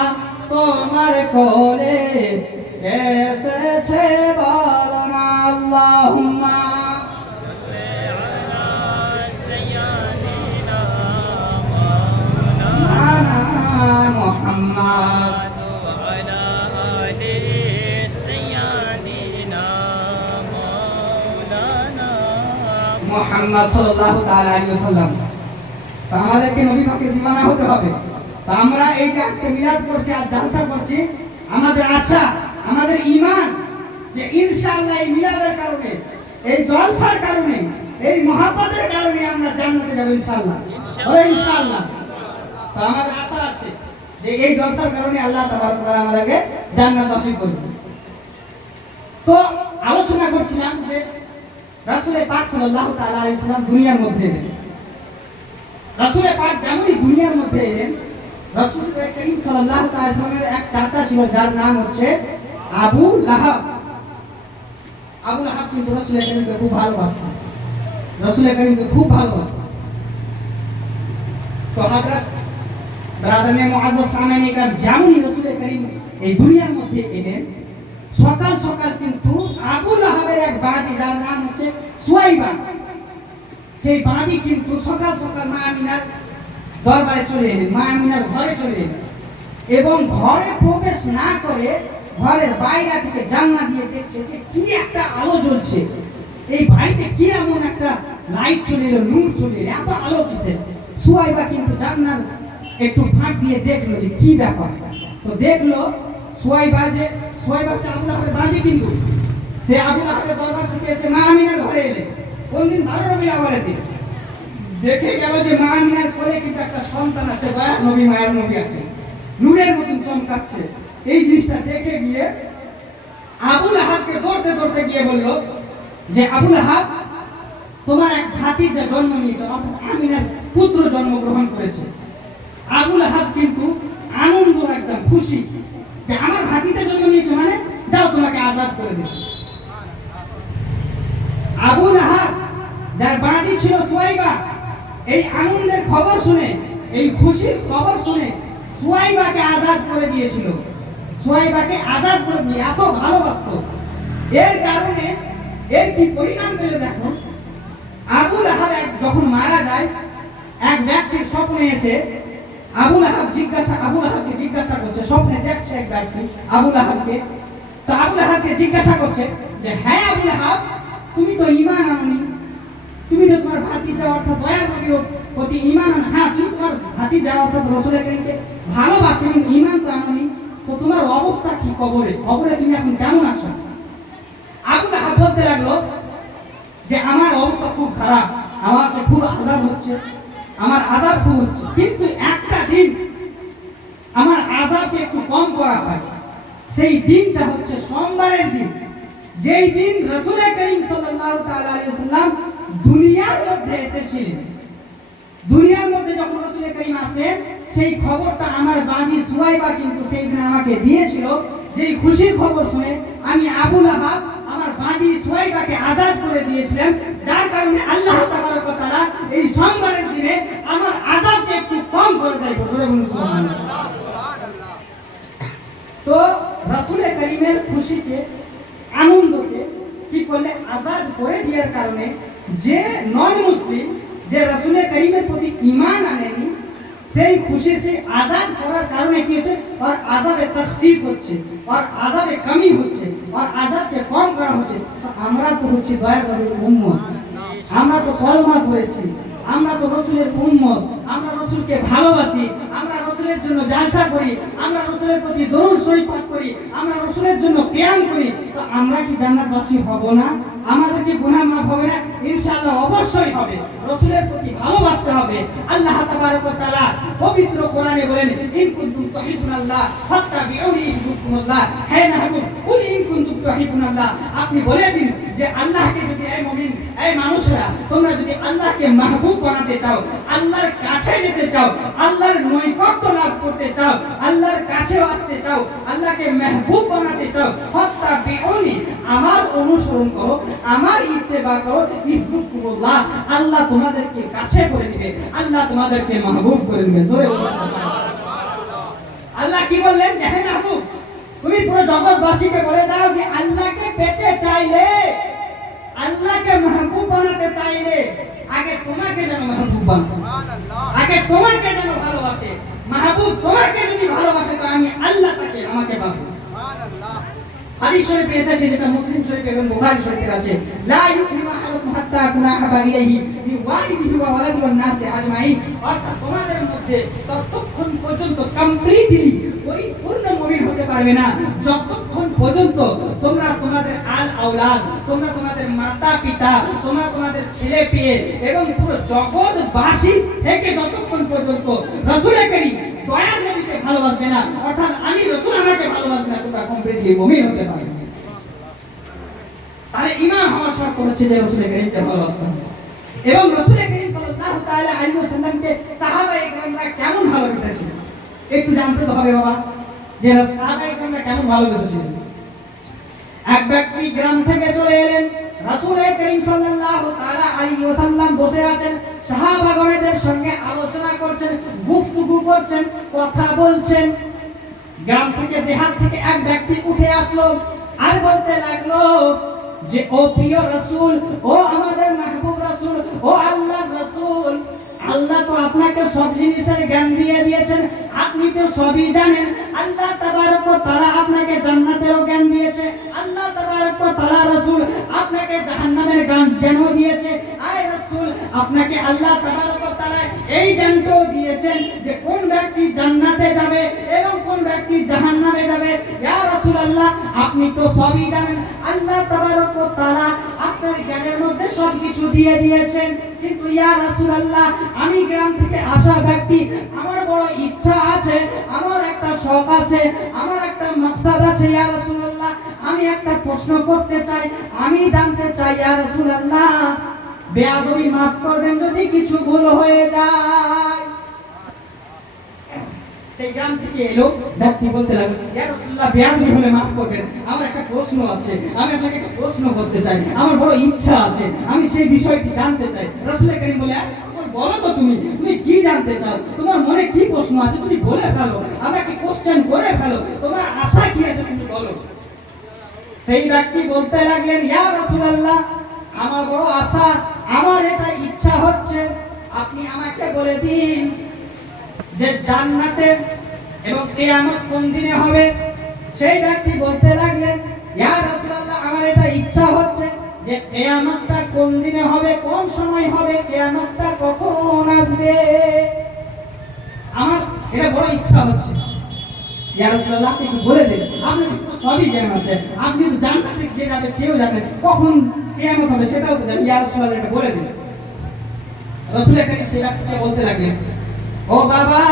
তোমার কোলে এসেছে বলো না আল্লাহুম্মা সাল্লি আলা সাইয়্যিদিনা মাওলানা মুহাম্মদ আলা আলি সাইয়্যিদিনা মাওলানা মুহাম্মদ সাল্লাল্লাহু তাআলা আলাইহি ওয়াসাল্লাম তো আমাদেরকে নবী পাকের দিওয়ানা হতে হবে তো আমরা এই যে আজকে মিলাদ করছি আর জালসা করছি আমাদের আশা আমাদের ঈমান যে ইনশাআল্লাহ এই মিলাদের কারণে এই জলসার কারণে এই মহব্বতের কারণে আমরা জান্নাতে যাব ইনশাআল্লাহ ইনশাআল্লাহ তো আমাদের আশা আছে যে এই জলসার কারণে আল্লাহ তাবারক ওয়া তাআলা আমাদেরকে জান্নাত নসিব করবে। তো আলোচনা করছিলাম যে রাসূল পাক সাল্লাল্লাহু তাআলা আলাইহি ওয়াসাল্লাম দুনিয়ার মধ্যে এলেন। রাসূল পাক যেমনই দুনিয়ার মধ্যে এলেন, রাসূল করিম সাল্লাল্লাহু তাআলা আলাইহি ওয়াসাল্লামের এক চাচা ছিল যার নাম হচ্ছে আবু লাহাব। আবু লাহাব কিন্তু রাসূল করিমকে খুব ভালোবাসতেন, রাসূল করিমকে খুব ভালোবাসতেন। তো হযরত ব্রাদারনে মুআজ্জাজ সামিন ইকরাম যেমনই রাসূল করিম এই দুনিয়ার মধ্যে এলেন, সকাল সকাল কিন্তু আবু লাহাবের এক বাদী যার নাম হচ্ছে সুয়াইবা, সেই বাদী কিন্তু সকাল সকাল মা আমিনার দরবারে চলে এলেন, মা আমিনার ঘরে চলে এলেন এবং ঘরে প্রবেশ না করে ঘরের বাইরে থেকে জানলা দিয়ে দেখছে যে কি একটা আলো জ্বলছে, এই বাড়িতে কি এমন একটা লাইট চলে এলো, নূর চলে এলো, এত আলো কিসের? সুয়াইবা কিন্তু জানলার একটু ফাঁক দিয়ে দেখলো যে কি ব্যাপার। তো দেখলো সুয়াইবা হচ্ছে আবু লাহাবের বাঁধি, কিন্তু সে আবু লাহাবের দরবার থেকে এসে মা আমিনার ঘরে এলেন কোন দিন 12 রবিউল আউয়ালের দিন। দেখে গেল যে মা আমিনার কোলে কিন্তু একটা সন্তান আছে, দয়ার নবী মায়ের নবী আছে, নূরের মতন চমকাচ্ছে। এই জিনিসটা দেখে গিয়ে আবু লাহাবকে দৌড়তে দৌড়তে গিয়ে বলল যে আবু লাহাব, তোমার এক ভাতিজা জন্ম নিয়েছে, অর্থাৎ আমিনার পুত্র জন্মগ্রহণ করেছে। আবু লাহাব কিন্তু আনন্দ, একদম খুশি যে আমার ভাতিজা জন্ম নিয়েছে, মানে যাও তোমাকে আজাদ করে দেব। আবু লাহাব যার বাঁধি ছিল সুয়াইবা, এই আনন্দের খবর শুনে, এই খুশির খবর শুনে সুয়াইবাকে আজাদ করে দিয়েছিল। সুয়াইবাকে আজাদ করে দিয়ে এত ভালোবাসতো। এর কারণে এর কি পরিণাম পেলে দেখো, আবু লাহাব যখন মারা যায়, এক ব্যক্তির স্বপ্নে এসে আবু লাহাবকে জিজ্ঞাসা করছে, স্বপ্নে দেখছে এক ব্যক্তি আবু লাহাবকে। তো আবু লাহাবকে জিজ্ঞাসা করছে যে হ্যাঁ আবু লাহাব, তুমি তো ঈমান আনোনি, তুমি তো তোমার ভাতিজা অর্থাৎ দয়ার নবীর প্রতি ঈমান আনো, হ্যাঁ তুমি তোমার ভাতিজা অর্থাৎ রাসূল করিমকে ভালোবাসতে, কিন্তু ঈমান তো আনোনি, তো তোমার অবস্থা কি কবরে তুমি এখন কেমন আছো? আবু লাহাব বলতে লাগলো যে আমার অবস্থা খুব খারাপ, আমাকে খুব আযাব হচ্ছে, আমার আযাব খুব হচ্ছে, কিন্তু একটা দিন আমার আযাবকে একটু কম করা হয়, সেই দিনটা হচ্ছে সোমবারের দিন, যেই দিন রাসূল করিম সাল্লাল্লাহু তাআলা আলাইহি ওয়াসাল্লাম দুনিয়ার মধ্যে এসেছিলেন। দুনিয়ার মধ্যে যখন রাসূল করিম আসেন, সেই খবরটা আমার বাঁধি সুয়াইবা কিন্তু সেই দিন আমাকে দিয়েছিল। যেই খুশির খবর শুনে আমি আবু লাহাব আমার বাঁধি সুয়াইবাকে আজাদ করে দিয়েছিলাম, যার কারণে আল্লাহ তাবারক ওয়া তাআলা এই সোমবারের দিনে আমার আযাবকে একটু কম করে দেয়। সুবহানাল্লাহ। তো রাসূল করিমের খুশিকে, আনন্দকে কি করলে আজাদ করে দেওয়ার কারণে যে নন মুসলিম, যে রাসূল করিমের প্রতি ঈমান আনেনি, সেই খুশি, সেই আজাদ করার কারণে কি হচ্ছে, আর আযাবে তাখফীফ হচ্ছে, আর আযাবে কমি হচ্ছে, আর আযাবকে কম করা হচ্ছে। তো আমরা তো হচ্ছে দয়ার নবীর উম্মত, আমরা তো কলমা পড়েছি, আমরা তো রাসূলের উম্মত, আমরা রাসূলকে ভালোবাসি, আমরা রাসূলের জন্য জালসা করি, আমরা রাসূলের প্রতি দরুদ শরীফ পাঠ করি, আমরা রাসূলের জন্য কিয়াম করি। তো আমরা কি জান্নাতবাসী হব না? আমাদের কি গুনাহ মাফ হবে না? ইনশাআল্লাহ অবশ্যই হবে। রাসূলের প্রতি ভালোবাসতে হবে। আল্লাহ তাবারক ওয়া তাআলা পবিত্র কোরআনে বলেন, ইন কুনতুম তুহিব্বুনাল্লাহ ফাত্তাবিউনি ইউহিব্বুকুমুল্লাহ। হে মাহবুব, কুল ইন কুনতুম তুহিব্বুনাল্লাহ, আপনি বলে দিন যে আল্লাহকে যদি, এই মুমিন, এই মানুষরা, তোমরা যদি আল্লাহকে মাহবুব বানাতে চাও, আল্লাহর কাছে যেতে চাও, আল্লাহর নৈকট্য লাভ করতে চাও, আল্লাহর কাছে আসতে চাও, আল্লাহকে মাহবুব বানাতে চাও, ফাত্তাবিউনি, আমার অনুসরণ করো, আমার ইত্তেবা করো, ইউহিব্বুকুমুল্লাহ, আল্লাহ তোমাদেরকে কাছে করে নেবে, আল্লাহ তোমাদেরকে মাহবুব করে নেবে। জোরে বলো সুবহানাল্লাহ। আল্লাহ কি বললেন যে হে মাহবুব, তুমি পুরো জগৎবাসীকে বলে দাও যে আল্লাহকে পেতে চাইলে, আল্লাহকে মাহবুব বানাতে চাইলে আগে তোমাকে যেন মাহবুব বানায়, আগে তোমাকে যেন ভালোবাসে। মাহবুব তোমাকে যদি ভালোবাসে, তো আমি আল্লাহ তাকে আমাকে পাবো। হাদিস শরীফে এসেছে, যেটা মুসলিম শরীফে এবং বুখারী শরীফে আছে, লা ইউমিনু আহাদুকুম হাত্তা আকুনা আহাবা ইলাইহি মিন ওয়ালিদিহি ওয়া ওয়ালাদিহি ওয়ান নাসি আজমাইন, অর্থাৎ তোমাদের মধ্যে ততক্ষণ পর্যন্ত কমপ্লিটলি পরিপূর্ণ মুমিন হতে পারবে না যতক্ষণ পর্যন্ত তোমরা তোমাদের আল আওলাদ, তোমরা তোমাদের মাতা পিতা, তোমরা তোমাদের ছেলে পেয়ে এবং পুরো জগৎবাসী থেকে যতক্ষণ পর্যন্ত রাসূল করিম দয়ার নবীকে ভালোবাসবে ব্যক্তি মুমিন হতে পারে। তাহলে ঈমান হওয়ার শর্ত হচ্ছে যে রাসূল করিমকে ভালোবাসতে হবে। এবং রাসূল করিম সাল্লাল্লাহু তাআলা আলাইহি ওয়াসাল্লামকে সাহাবায়ে কেরামরা কেমন ভালোবেসেছিলেন একটু জানতে তো হবে বাবা, যে সাহাবায়ে কেরামরা কেমন ভালোবেসেছিলেন। এক ব্যক্তি গ্রাম থেকে চলে এলেন, রাসূল করিম সাল্লাল্লাহু তাআলা আলাইহি ওয়াসাল্লাম বসে আছেন, সাহাবাগণের সঙ্গে আলোচনা করছেন, গুফতগু করছেন, কথা বলছেন। গ্রাম থেকে দেহাত থেকে এক ব্যক্তি উঠে আসলো আর বলতে লাগলো যে ও প্রিয় রাসূল, ও আমাদের মাহবুব রাসূল, ও আল্লাহর রাসূল, আল্লাহ তো আপনাকে সব জিনিসের জ্ঞান দিয়ে দিয়েছেন, আপনি তো সবই জানেন। আল্লাহ তাবারক ওয়া তাআলা আপনাকে জান্নাতেরও জ্ঞান দিয়েছে, আল্লাহ তাবারক ওয়া তাআলা রাসূল আপনাকে জাহান্নামের জ্ঞানও দিয়েছে। আয় রাসূল, আপনাকে আল্লাহ তাবারক ওয়া তাআলা এই জ্ঞানটাও দিয়েছেন যে কোন ব্যক্তি জান্নাতে যাবে এবং কোন ব্যক্তি জাহান্নামে যাবে। ইয়া রাসূলুল্লাহ, আপনি তো সবই জানেন, আল্লাহ তাবারক ওয়া তাআলা আপনার জ্ঞানের মধ্যে সবকিছু দিয়ে দিয়েছেন। কিন্তু ইয়া রাসূলুল্লাহ, আমি গ্রাম থেকে আসা ব্যক্তি, আমার বড় ইচ্ছা আছে, আমার একটা শখ আছে, আমার একটা মাকসাদ আছে। ইয়া রাসূলুল্লাহ, আমি একটা প্রশ্ন করতে চাই, আমি জানতে চাই ইয়া রাসূলুল্লাহ, বেয়াদবি মাফ করবেন যদি কিছু ভুল হয়ে যায়। সেই গ্রাম থেকে এলো ব্যক্তি বলতে লাগলো, ইয়া রাসূলুল্লাহ, বেয়াদবি হলে মাফ করবেন, আমার একটা প্রশ্ন আছে, আমি আপনাকে একটা প্রশ্ন করতে চাই, আমার বড় ইচ্ছা আছে, আমি সেই বিষয়টি জানতে চাই। রাসূল করিম বলে, বলো তো তুমি কি জানতে চাও, তোমার মনে কি প্রশ্ন আছে তুমি বলে ফেলো, আমাকে কোশ্চেন করে ফেলো, তোমার আশা কি আছে তুমি বলো। সেই ব্যক্তি বলতে লাগলেন, ইয়া রাসূলুল্লাহ, আমার বড় আশা, আমার এটা ইচ্ছা হচ্ছে, আপনি আমাকে বলে দিন যে জান্নাতে এবং কিয়ামত কোন দিনে হবে। সেই ব্যক্তি বলতে লাগলেন, ইয়া রাসূলুল্লাহ, আমার এটা ইচ্ছা হচ্ছে যে কিয়ামতটা কোন দিনে হবে, কোন সময় হবে, কিয়ামতটা কখন আসবে, আমার এটা বড় ইচ্ছা হচ্ছে। ইয়া রাসূলুল্লাহ, আপনি একটু বলে দিন, আপনার কাছে তো সবই জ্ঞান আছে, আপনি তো জান্নাতে যে যাবে সেও জানেন, কখন কিয়ামত হবে সেটাও তো জানেন, ইয়া রাসূলুল্লাহ এটা বলে দিন। রাসূল করিম সেই ব্যক্তিকে বলতে লাগলেন, ও বাবা,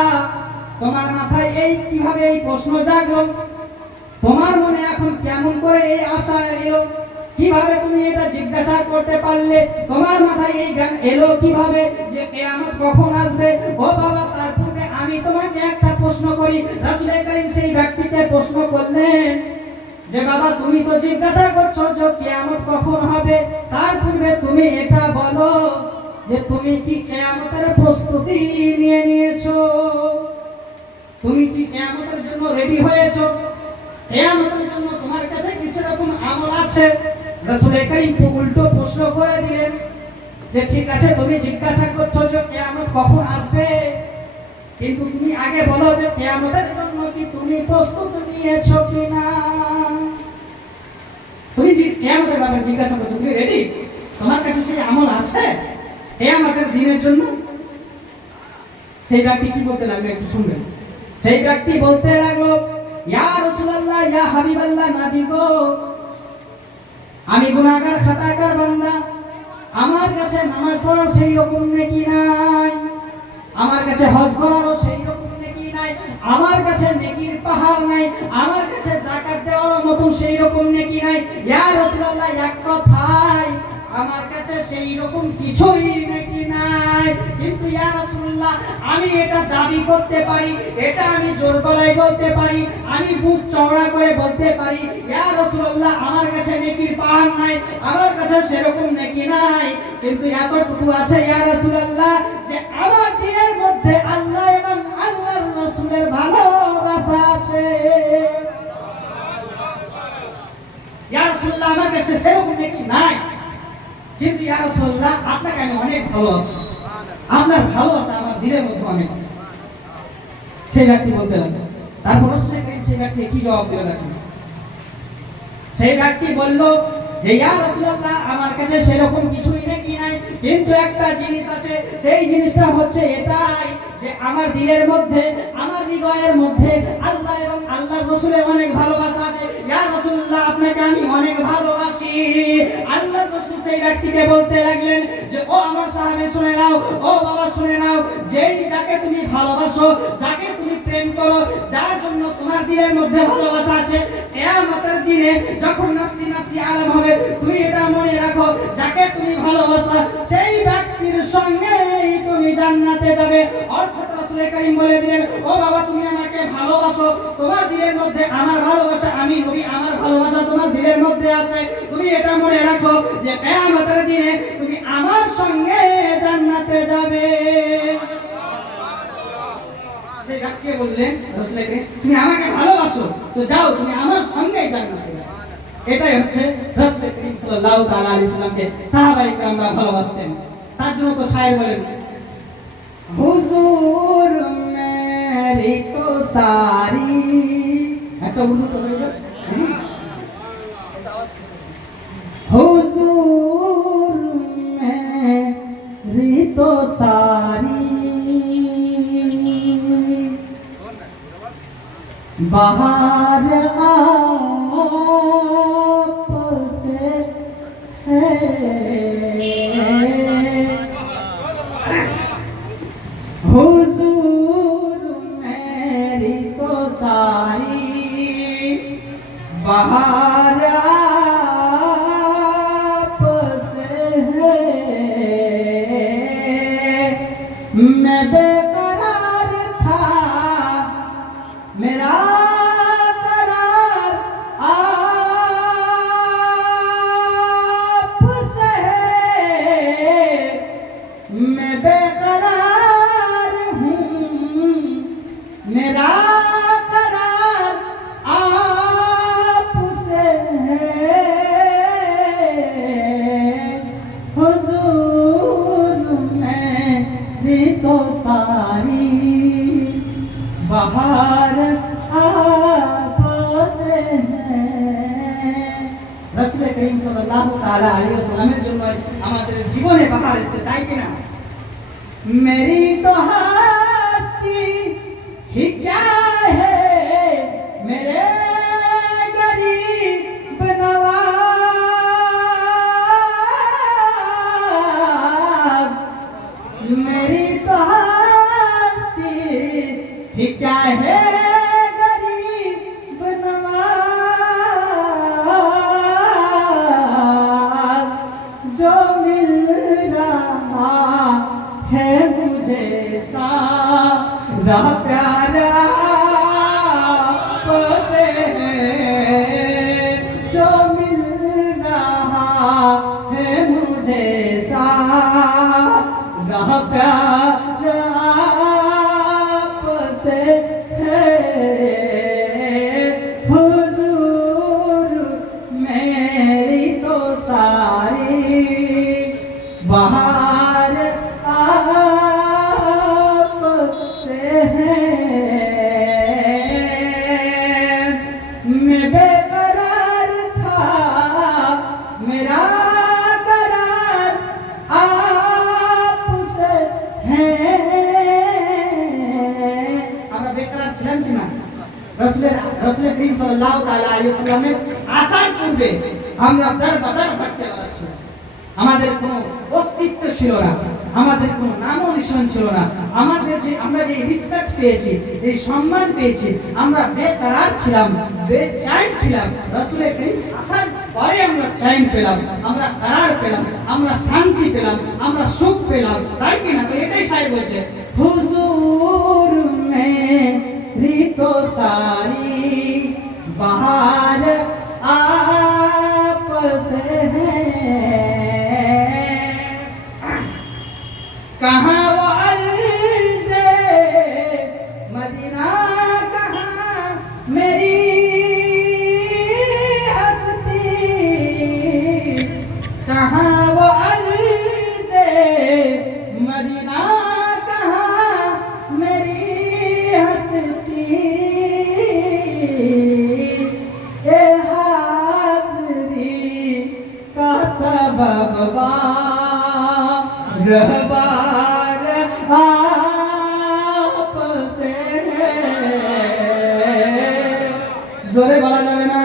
তোমার মাথায় এই কিভাবে এই প্রশ্ন জাগলো, তোমার মনে এখন কেমন করে এই আশা এলো, কিভাবে তুমি এটা জিজ্ঞাসা করতে পারলে, তোমার মাথায় এই জ্ঞান এলো কিভাবে যে কিয়ামত কখন আসবে। ও বাবা, তার পূর্বে আমি তোমাকে একটা প্রশ্ন করি। রাসূল করিম সেই ব্যক্তিকে প্রশ্ন করলেন যে বাবা, তুমি তো জিজ্ঞাসা করছো যে কিয়ামত কখন হবে, তার পূর্বে তুমি এটা বলো যে তুমি কি কিয়ামতের প্রস্তুতি নিয়ে নিয়েছো, তুমি কি কিয়ামতের জন্য রেডি হয়েছো, কিয়ামতের জন্য তোমার কাছে কি সেরকম আমল আছে। রাসূল করিম উল্টো প্রশ্ন করে দিলেন যে ঠিক আছে, তুমি জিজ্ঞাসা করছো যে কিয়ামত কখন আসবে, কিন্তু তুমি আগে বলো যে কিয়ামতের জন্য কি তুমি প্রস্তুত নিয়েছো কিনা। তুমি যে কিয়ামতের ব্যাপারে জিজ্ঞাসা করছো, তুমি রেডি, তোমার কাছে সেই আমল আছে কিয়ামতের দিনের জন্য। সেই ব্যক্তি কি বলতে লাগলো একটু শুনবেন। সেই ব্যক্তি বলতে লাগলো, ইয়া রাসূলুল্লাহ, ইয়া হাবিবাল্লাহ, নবী গো, আমি গুনাহগার খাতাকার বান্দা, আমার কাছে নামাজ পড়ার সেই রকম নেকি নাই, আমার কাছে হজ করারও সেই রকম নেকি নাই, আমার কাছে নেকির পাহাড় নাই, আমার কাছে যাকাত দেওয়ার মতো সেই রকম নেকি নাই। ইয়া রাসূলুল্লাহ, এক কথায় আমার কাছে সেই রকম কিছুই নেকি নাই, কিন্তু ইয়া রাসূলুল্লাহ, আমি এটা দাবি করতে পারি, এটা আমি জোর গলায় বলতে পারি, আমি বুক চওড়া করে বলতে পারি, ইয়া রাসূলুল্লাহ, আমার কাছে নেকির পাহাড় নাই, আমার কাছে সেরকম নেকি নাই, কিন্তু এতটুকু আছে ইয়া রাসূলুল্লাহ যে আমার দিলের মধ্যে আল্লাহ এবং আল্লাহর রাসূলের ভালোবাসা আছে। ইয়া রাসূলুল্লাহ, আমার কাছে সেরকম নেকি নাই, কিন্তু ইয়া রাসূলুল্লাহ, আপনাকে আমি অনেক ভালোবাসি, আপনার ভালোবাসা আমার দিলের মধ্যে অনেক আছে। সেই ব্যক্তি বলতে লাগলো, তারপর রাসূল করিম সেই ব্যক্তি কি জবাব দিল দেখেন। সেই ব্যক্তি বলল যে ইয়া রাসূলুল্লাহ, আমার কাছে সেরকম কিছুই নেকি নাই, কিন্তু একটা জিনিস আছে, সেই জিনিসটা হচ্ছে এটাই যে আমার দিলের মধ্যে, আমার হৃদয়ের মধ্যে আল্লাহ এবং আল্লাহর রাসূলের অনেক ভালোবাসা আছে। ইয়া রাসূলুল্লাহ, আপনাকে আমি অনেক ভালোবাসি। আল্লাহর রাসূল সেই ব্যক্তিকে বলতে লাগলেন যে ও আমার সাহাবী, শুনে নাও, ও বাবা শুনে নাও, যেই যাকে তুমি ভালোবাসো, যাকে তুমি প্রেম করো যার জন্য তোমার দিলের মধ্যে ভালোবাসা আছে। কিয়ামতের দিনে যখন নাফসি নাফসি আলাপ হবে, তুমি এটা মনে রাখো, যাকে তুমি ভালোবাসা সেই ব্যক্তির সঙ্গেই তুমি জান্নাতে যাবে। অর্থাৎ রাসূল করিম বলে দিলেন, ও বাবা তুমি আমাকে ভালোবাসো, তোমার দিলের মধ্যে আমার ভালোবাসা, আমি নবী আমার ভালোবাসা তোমার দিলের মধ্যে আছে। তুমি এটা মনে রাখো যে কিয়ামতের দিনে তুমি আমার সঙ্গে জান্নাতে যাবে। সেই ব্যক্তি বললেন রাসূল করিম, তুমি আমাকে ভালোবাসো তো যাও, তুমি আমার সঙ্গে জান্নাতে যাবে। এটাই হচ্ছে রাসূল করিম সাল্লাল্লাহু তাআলা আলাইহি সাল্লামকে সাহাবায়ে কেরামরা ভালোবাসতেন। তার জন্য তো শায়ের বলেন, হুজুর মেরি তো সারি, একটা উর্দু তো হয়ে যাবে, হুজুর মেরি তো সারি बाहर आपसे है, हुजूर मेरी तो सारी बाहर आपसे है, मैं बेकरार था मेरा करार आपसे है, मैं बेकरार हूँ मेरा करार आपसे है, हुजूर मेरी तो सारी बाहर आपसे है। রাসূল করিম সাল্লাল্লাহু তাআলা আলাইহি ওয়াসাল্লামের জন্য আমাদের জীবনে বাহার এসেছে, তাই কি না? মেরি তো হাস্তি হি ক্যা হে মেরে গরিব নওয়াজ, মেরি তো ही क्या है गरीब नवाज, जो मिल रहा है मुझे सारा प्यार आपसे है, जो मिल रहा है मुझे सारा प्यार से है, हुजूर मेरी तो सारी बाहर आपसे है, मैं बेकरार था मेरा करार आपसे है। রাসূল করিম সাল্লাল্লাহু তাআলা আলাইহি ওয়াসাল্লামের আসার পূর্বে আমরা দরবদর ভটকে ছিলাম, আমাদের কোনো অস্তিত্ব ছিল না, আমাদের কোনো নাম নিশান ছিল না, আমরা যে রেসপেক্ট পেয়েছি, যে সম্মান পেয়েছি, আমরা বেকরার ছিলাম, বেচैन ছিলাম। রাসূল করিম আসার পরে আমরা চैन পেলাম, আমরা করার পেলাম, আমরা শান্তি পেলাম, আমরা সুখ পেলাম, তাই কি না? তো এটাই শায়ের বলছে, হুজুর मेरी तो सारी बाहर आपसे है, कहाँ वो अर्ज़े मदीना, कहाँ मेरी हस्ती, कहाँ वो अर्ज़े मदीना, कहाँ मेरी हस्ती, ए हाज़री का सबब रहबार आपसे है। जोरे बोला जावे ना,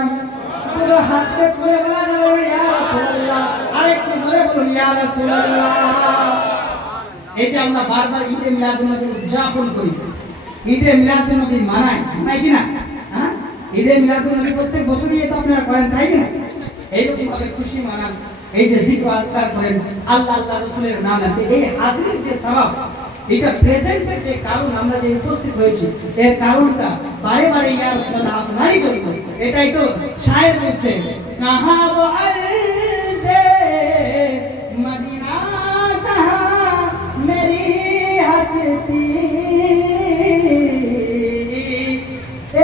पूरा हाथ से तुले बोला जावे ना, या रसूलुल्लाह, अरे একটু জোরে বলুন ইয়া রাসূলুল্লাহ। এই যে আমরা বারবার ঈদে মিলাদুন নবী উদযাপন করি, ঈদে মিলাদুন্নবী মানায় কি না? হ্যাঁ, ঈদে মিলাদুন্নবী প্রত্যেক বছরই তো আপনারা করেন, তাই কি না? এইরকম ভাবে খুশি মানান, এই যে জিক্র আজকার করেন, আল্লাহ আল্লাহ রাসূলের নাম নেন, এই হাজিরের যে সওয়াব, এটা প্রেজেন্টের যে কারণ আমরা যে উপস্থিত হয়েছি, এর কারণটা বারে বারে ইয়া রাসূলুল্লাহ আপনারই জন্য। এটাই তো শায়ের বলছে, কাহা वो अर्ज़े मदीना कहा मेरी हस्ती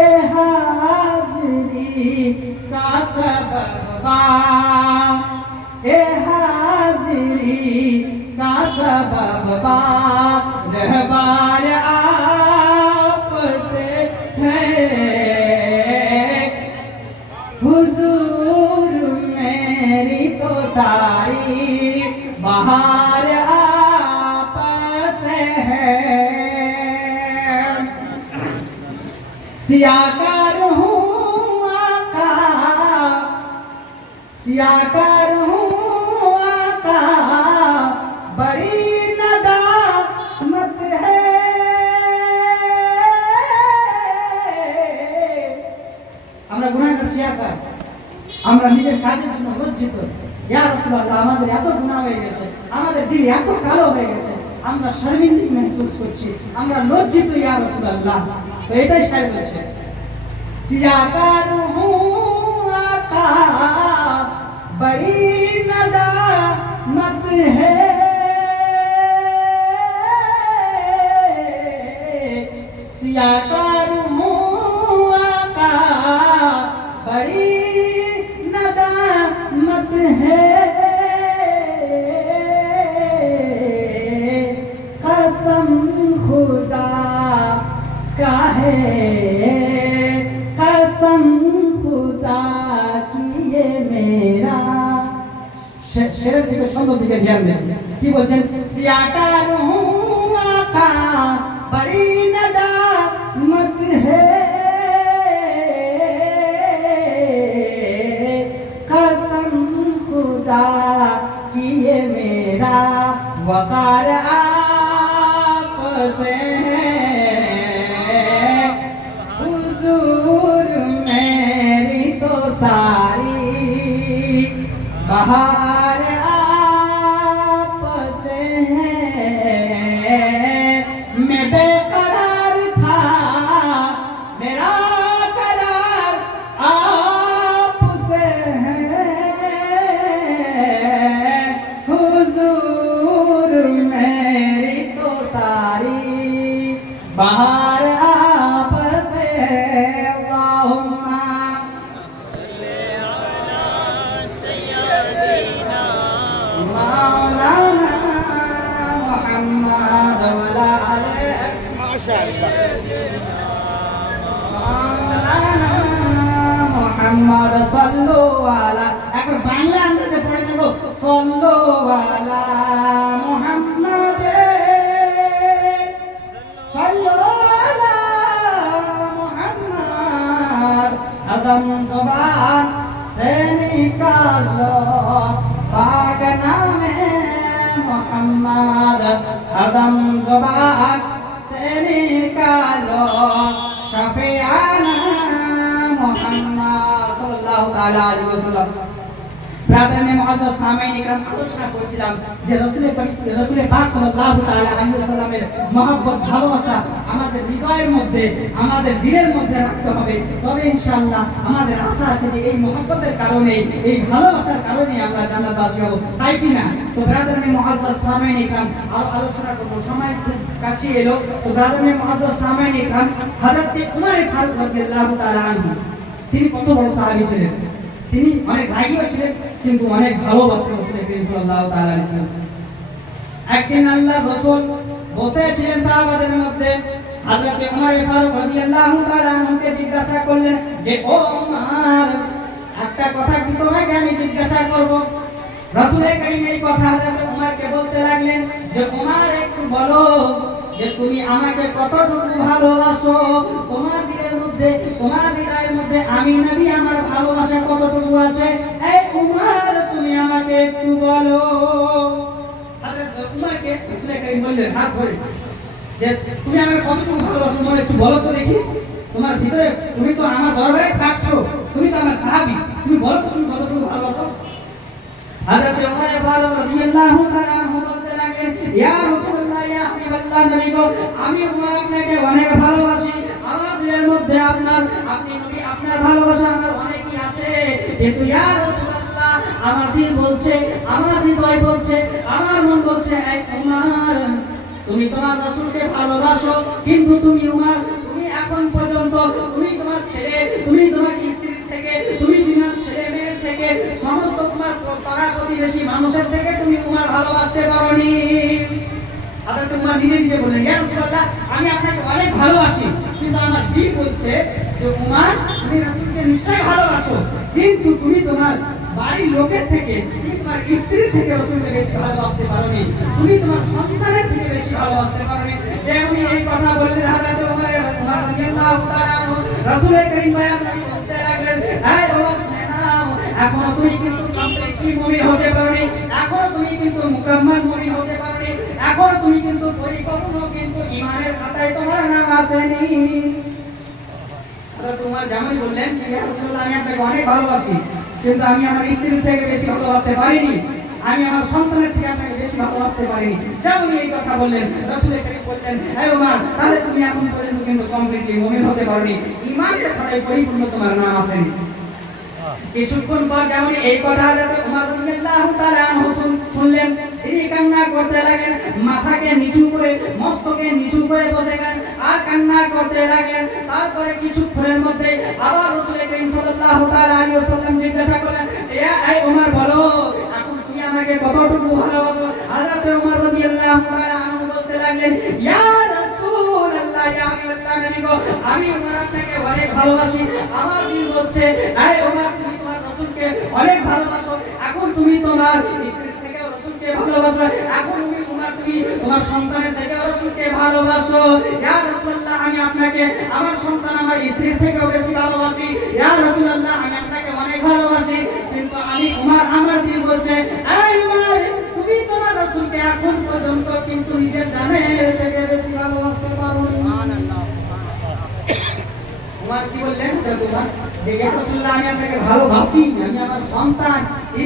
ए हाज़री का सबब ए हाज़री का सबब रहबार आप से है हुजूर मेरी तो सारी बहार आप से है। सियाकार हूँ आका, सियाकार हूँ आका, बड़ी नदामत है। আমরা গুনাহগার শিয়াকার, আমরা নিজের কাজের জন্য লজ্জিত। ইয়া রাসূলুল্লাহ, আমাদের এত গুনাহ হয়ে গেছে, আমাদের দিল এত কালো হয়ে গেছে, আমরা শর্মিন্দগি महसूस করছি, আমরা লজ্জিত ইয়া রাসূলুল্লাহ। তো এটাই শায়ের বলছে, সিয়াকার হুঁ আকা বড়ি নদামত है। सियाकार हूँ आका बड़ी नदामत है। कसम खुदा का है, कसम खुदा की ये मेरा। शेर दिखे छंद दिखे ध्यान दें কি বলছেন, सियाकार हूँ आका बड़ी नदामत है। कसम खुदा की ये मेरा वकार आप से है हुजूर मेरी तो सारी बहार आप से है। मैं बेकरार था, मेरा करार आप से है हुजूर मेरी तो सारी बहार आप से है। अल्लाहुम्मा सल्ले अला सय्यदिना मौलाना मुहम्मद वला अलैहि माशाअल्लाह मौलाना मुहम्मद सल्लु अला। একবার বাংলা আন্দাজে পড়ে নেব, সল্লু আলা মুহাম্মদ সল্লু আলা মুহাম্মদ। हरदम ज़ुबान से निकालो पाक नामे मोहम्मद, हरदम ज़ुबान से निकालो शफीआना मोहम्मद सल्लल्लाहु ताला अलैहि वसल्लम। ব্রাদারনে মুআজ্জাজ সামাইন ইকরাম, আলোচনা করছিলাম যে রাসূল পাক সাল্লাল্লাহু তাআলা আলাইহি ওয়াসাল্লামের মহব্বত, ভালোবাসা আমাদের হৃদয়ের মধ্যে, আমাদের দিলের মধ্যে রাখতে হবে। তবে ইনশাআল্লাহ আমাদের আশা আছে যে এই মহব্বতের কারণে, এই ভালোবাসার কারণে আমরা জান্নাতবাসী হব, তাই কি না? তো ব্রাদারনে মুআজ্জাজ সামাইন ইকরাম, আলোচনা করব, সময় খুব কাছে এলো। তো ব্রাদারনে মুআজ্জাজ সামাইন ইকরাম, হযরত উমর ফারুক রাদিয়াল্লাহু তাআলা আনহু, তিনি কত বড় সাহাবী ছিলেন। তিনি অনেক রাগীও ছিলেন, কিন্তু অনেক ভালোবাসতেন রাসূল করিম সাল্লাল্লাহু তাআলা আলাইহি ওয়াসাল্লাম। একদিন আল্লাহর রাসূল বসে ছিলেন সাহাবাদের মধ্যে, হযরত উমর ফারুক রাদিয়াল্লাহু তাআলা আনহুকে জিজ্ঞাসা করলেন যে, ও উমর, একটা কথা কি তোমাকে আমি জিজ্ঞাসা করব? রাসূল করিম এই কথা হযরত উমরকে বলতে লাগলেন যে, উমর একটু বলো যে তুমি আমাকে কতটুকু ভালোবাসো, তোমার দিলের মধ্যে, তোমার হৃদয়ের মধ্যে আমি নবী আমার ভালোবাসা কতটুকু আছে, এই উমর তুমি আমাকে একটু বলো। হযরত উমরকে রাসূল করিম বললেন হাত ধরে যে তুমি আমাকে কতটুকু ভালোবাসো তোমার একটু বলো তো দেখি। তোমার ভিতরে তুমি তো আমার দরবারে থাকছো, তুমি তো আমার সাহাবী, তুমি বলো তো তুমি কতটুকু ভালোবাসো। হযরত ওমর ফারুক রাদিয়াল্লাহু তাআলা আনহু বলতে লাগলেন, ইয়া রাসূলুল্লাহ, ইয়া হাবিবাল্লাহ, নবী গো, আমি ওমর আপনাকে অনেক ভালোবাসি। আমার দিলের মধ্যে আপনি নবী, আপনার ভালোবাসা আমার অনেকই আছে, কিন্তু ইয়া রাসূলুল্লাহ, আমার দিল বলছে, আমার হৃদয় বলছে, আমার মন বলছে, এই ওমর, তুমি তোমার রাসূলকে ভালোবাসো, কিন্তু তুমি ওমর, তুমি এখন পর্যন্ত তুমি তোমার ছেলে, তুমি তোমার স্ত্রীর থেকে, তুমি তোমার ছেলে মেয়ের থেকে, সমস্ত তোমার পাড়া প্রতিবেশী মানুষের থেকে তুমি ওমর ভালোবাসতে পারোনি। হযরত ওমর নিজে নিজে বললেন, ইয়া রাসূলুল্লাহ, আমি আপনাকে অনেক ভালোবাসি, কিন্তু আমার দিল বলছে যে ওমর, তুমি রাসূলকে নিশ্চয়ই ভালোবাসো, কিন্তু তুমি তোমার বাড়ির লোকের থেকে, তুমি তোমার স্ত্রীর থেকে রাসূলকে বেশি ভালোবাসতে পারোনি, তুমি তোমার সন্তানের থেকে বেশি ভালোবাসতে পারোনি। যেমন এই কথা বললেন হযরত ওমর রাদিয়াল্লাহু তাআলা আনহু, রাসূল করিম দয়ার নবী বলতে লাগলেন, এই ওমর, শুনে নাও, এখনো তুমি কিন্তু কমপ্লিটলি মুমিন হতে পারোনি, এখনো তুমি কিন্তু মুকাম্মাল মুমিন হতে পারোনি, এখনো তুমি কিন্তু পরিপূর্ণ কিন্তু ঈমানের খাতায় তোমার নাম আসেনি। হযরত ওমর যেমনই বললেন, ইয়া রাসূলুল্লাহ, আমি আপনাকে অনেক ভালোবাসি, কিন্তু আমি আমার স্ত্রীর থেকে বেশি ভালোবাসতে পারিনি, আমি আমার সন্তানের থেকে আপনাকে বেশি ভালোবাসতে পারিনি। যেমনই এই কথা বললেন, রাসূল করিম বললেন, হে ওমর, তাহলে তুমি এখন পর্যন্ত কিন্তু কমপ্লিটলি মুমিন হতে পারোনি, ঈমানের খাতায় পরিপূর্ণ তোমার নাম আসেনি। কিছুক্ষণ পর যেমন এই কথা হযরত ওমর রাদিয়াল্লাহু তাআলা আনহু শুনলেন, তিনি কান্না করতে লাগলেন, মাথাকে নিচু করে, মস্তকে নিচু করে বসে গেলেন আর কান্না করতে লাগলেন। তারপরে কিছুক্ষণের মধ্যে আবার রাসূল করিম সাল্লাল্লাহু তাআলা আলাইহি ওয়াসাল্লাম জিজ্ঞাসা করলেন, এই ওমর, বলো এখন তুমি আমাকে কতটুকু ভালোবাসো। হযরত ওমর রাদিয়াল্লাহু তাআলা আনহু বলতে লাগলেন, ইয়া রাসূলুল্লাহ, ইয়া হাবিবাল্লাহ, নবী গো, আমি ওমর আপনাকে অনেক ভালোবাসি, আমার দিল বলছে, এই ওমর, তুমি তোমার রাসূলকে অনেক ভালোবাসো, এখন তুমি তোমার স্ত্রীর থেকে রাসূলকে ভালোবাসো, এখন তুমি ওমর, তুমি তোমার সন্তানের থেকে রাসূলকে ভালোবাসো। ইয়া রাসূলুল্লাহ, আমি আপনাকে আমার সন্তান, আমার স্ত্রীর থেকেও বেশি ভালোবাসি। ইয়া রাসূলুল্লাহ, আমি আপনাকে অনেক ভালোবাসি, কিন্তু আমি ওমর, আমার দিল বলছে, এই ওমর, তুমি তোমার রাসূলকে এখন পর্যন্ত কিন্তু নিজের জানের থেকে বেশি ভালোবাসতে পারোনি। ওমর কি বললেন? ওমর যে, ইয়া রাসূলুল্লাহ, আমি আপনাকে ভালোবাসি, আমি আমার সন্তান,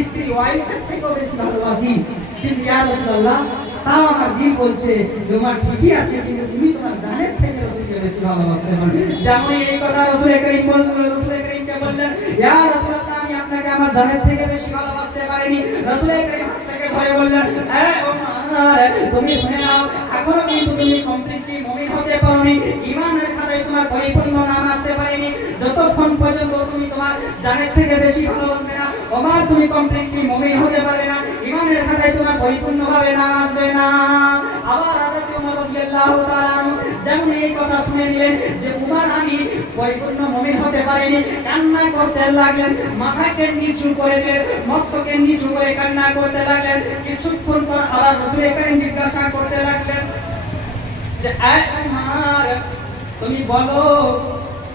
স্ত্রী, ওয়াইফের থেকেও বেশি ভালোবাসি, কিন্তু ইয়া রাসূলুল্লাহ, তাও আমার দিল বলছে যে ওমর ঠিকই আছে, কিন্তু তুমি তোমার জানের থেকে রাসূলকে বেশি ভালোবাসতে পারো। যেমন এই কথা রাসূল করিমকে বললেন, ইয়া রাসূলুল্লাহ, আমি আপনাকে আমার জানের থেকে বেশি ভালোবাসতে পারিনি। রাসূল করিম হাত থেকে ধরে বললেন, এই ওমর, তুমি শুনে নাও, এখনো কিন্তু তুমি কমপ্লিটলি মুমিন হতে পারোনি, ঈমানের খাতায় তোমার পরিপূর্ণ নাম আসতে পারেনি। যতক্ষণ পর্যন্ত তুমি তোমার জানের থেকে বেশি ভালোবাসবে না, ওমর, তুমি কমপ্লিটলি মুমিন হতে পারবে না, ঈমানের খাতায় তোমার পরিপূর্ণভাবে নাম আসবে না। আবার হযরত ওমর রাদিয়াল্লাহু তাআলা আনহু যেমন এই কথা শুনে নিলেন যে ওমর আমি পরিপূর্ণ মুমিন হতে পারিনি, কান্না করতে লাগলেন, মাথাকে নিচু করে দিলেন, মস্তকে নিচু করে কান্না করতে লাগলেন। কিছুক্ষণ পর আবার রাসূল করিম জিজ্ঞাসা করতে লাগলেন যে, এই ওমর, তুমি বলো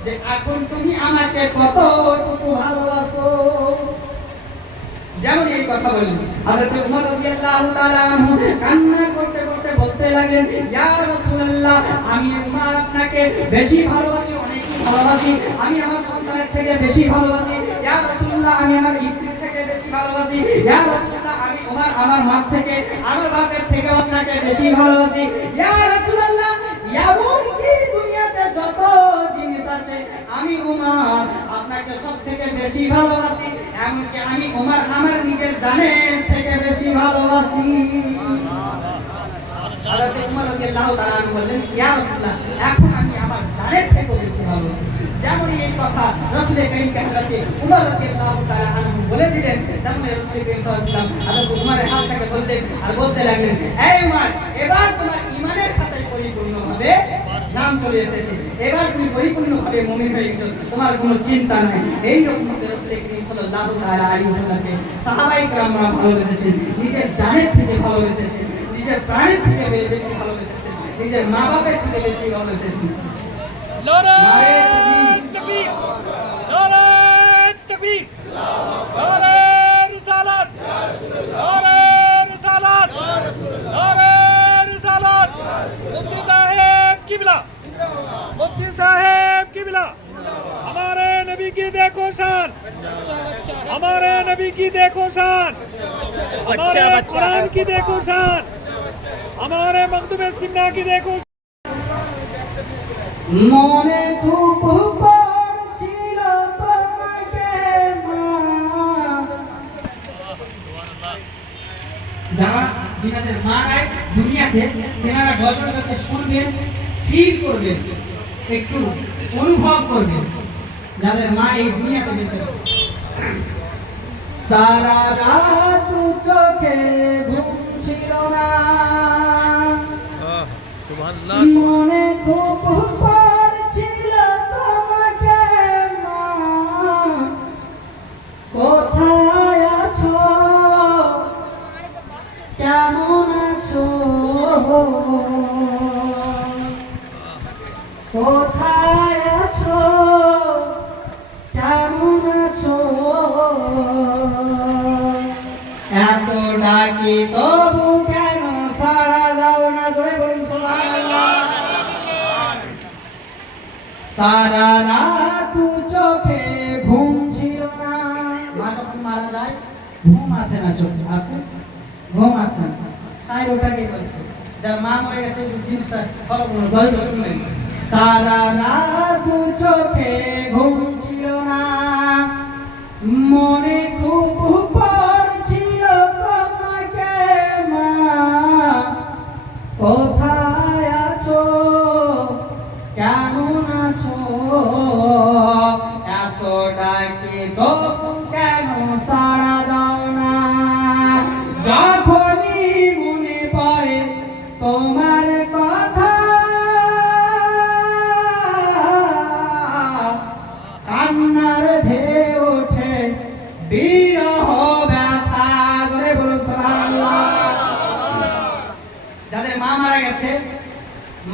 যে এখন তুমি আমাকে কতটুকু ভালোবাসো। যেমন এই কথা বললেন, হযরত ওমর রাদিয়াল্লাহু তাআলা আনহু কান্না করতে করতে বলতে লাগলেন, ইয়া রাসূলুল্লাহ, আমি ওমর আপনাকে বেশি ভালোবাসি, অনেকই ভালোবাসি, আমি আমার সন্তানের থেকে বেশি ভালোবাসি। ইয়া রাসূলুল্লাহ, আমি আমার স্ত্রীর থেকে বেশি ভালোবাসি। ইয়া রাসূলুল্লাহ, আমি ওমর আমার মা থেকে, আমার বাপের থেকে আপনাকে বেশি ভালোবাসি। ইয়া রাসূলুল্লাহ, এমনকি দুনিয়াতে যত জিনিস আছে, আমি ওমর আপনাকে সব থেকে বেশি ভালোবাসি, এমনকি আমি ওমর আমার নিজের জানের থেকে বেশি ভালোবাসি। হযরত ওমর রাদিয়াল্লাহু তাআলা আনহু বললেন, ইয়া রাসূলুল্লাহ, এখন আমি আমার জানের থেকেও বেশি ভালোবাসি। যেমন এই কথা রাসূল করিমকে হযরত ওমর রাদিয়াল্লাহু তাআলা আনহু বলে দিলেন, তেমন রাসূল করিম সাল্লাল্লাহু আলাইহি ওয়াসাল্লাম হযরত ওমরের হাতটাকে ধরলেন আর বলতে লাগলেন, এই ওমর, এবার তোমার ঈমানের খাতায় পরিপূর্ণভাবে নাম চলে এসেছে, এবার তুমি পরিপূর্ণভাবে মুমিন হয়ে গেছো, তোমার কোনো চিন্তা নাই। এই রকম রাসূল করিম সাল্লাল্লাহু তাআলা আলাইহি ওয়াসাল্লামকে সাহাবায়ে কেরামরা ভালোবেসেছেন, নিজের জানের থেকে ভালোবেসেছেন, নিজের প্রাণের থেকে বেশি ভালোবেসেছেন, নিজের মা বাপের থেকে বেশি ভালোবেসেছেন। নারে তাকবীর, নারে তাকবীর, নারে রিসালাত, নারে রিসালাত, নারে রিসালাত, মুফতি সাহেব किबला, मुफ्ती साहेब किबला। हमारे नबी की देखो शान, हमारे नबी की देखो शान, हमारे कुरान की देखो शान, हमारे मखदूम सिन्ना की देखो। মনে খুব পড়ছিল তোমাকে মা। যারা যিনাদের মা নাই দুনিয়াতে তেনারা গজলটাকে শুনবেন, ফিল করবেন, একটু অনুভব করবেন, যাদের মা এই দুনিয়াতে বেঁচে আছে। সারা রাত চোখে ঘুম ছিল না, মনে খুব পড়ছিল তোমাকে মা। কোথায় আছো, কেমন আছো, কোথায় আছো, কেমন আছো। এত ডাকি তবু কেন সাড়া দাও না, জোরে বলুন সুবহানাল্লাহ। সারা রাত চোখে ঘুম ছিল না। মা যখন মারা যায় ঘুম আসে না, চোখে আসে, ঘুম আসে না। সাইর ওটাকে বলছে, যার মা মরে গেছে জিনিসটা ফলো করুন, গল্প শুনলেন। সারা রাত চোখে ঘুম ছিল না, মনে খুব পড়ছিল তোমাকে মা। কোথায় আছো, কেমন আছো, এত ডাকি তবু কেন সাড়া দাও না। যখনই মনে পড়ে তোমার কথা, কান্নার ঢেউ ওঠে, বিরহ ব্যথা। জোরে বলুন সুবহানাল্লাহ। যাদের মা মারা গেছে,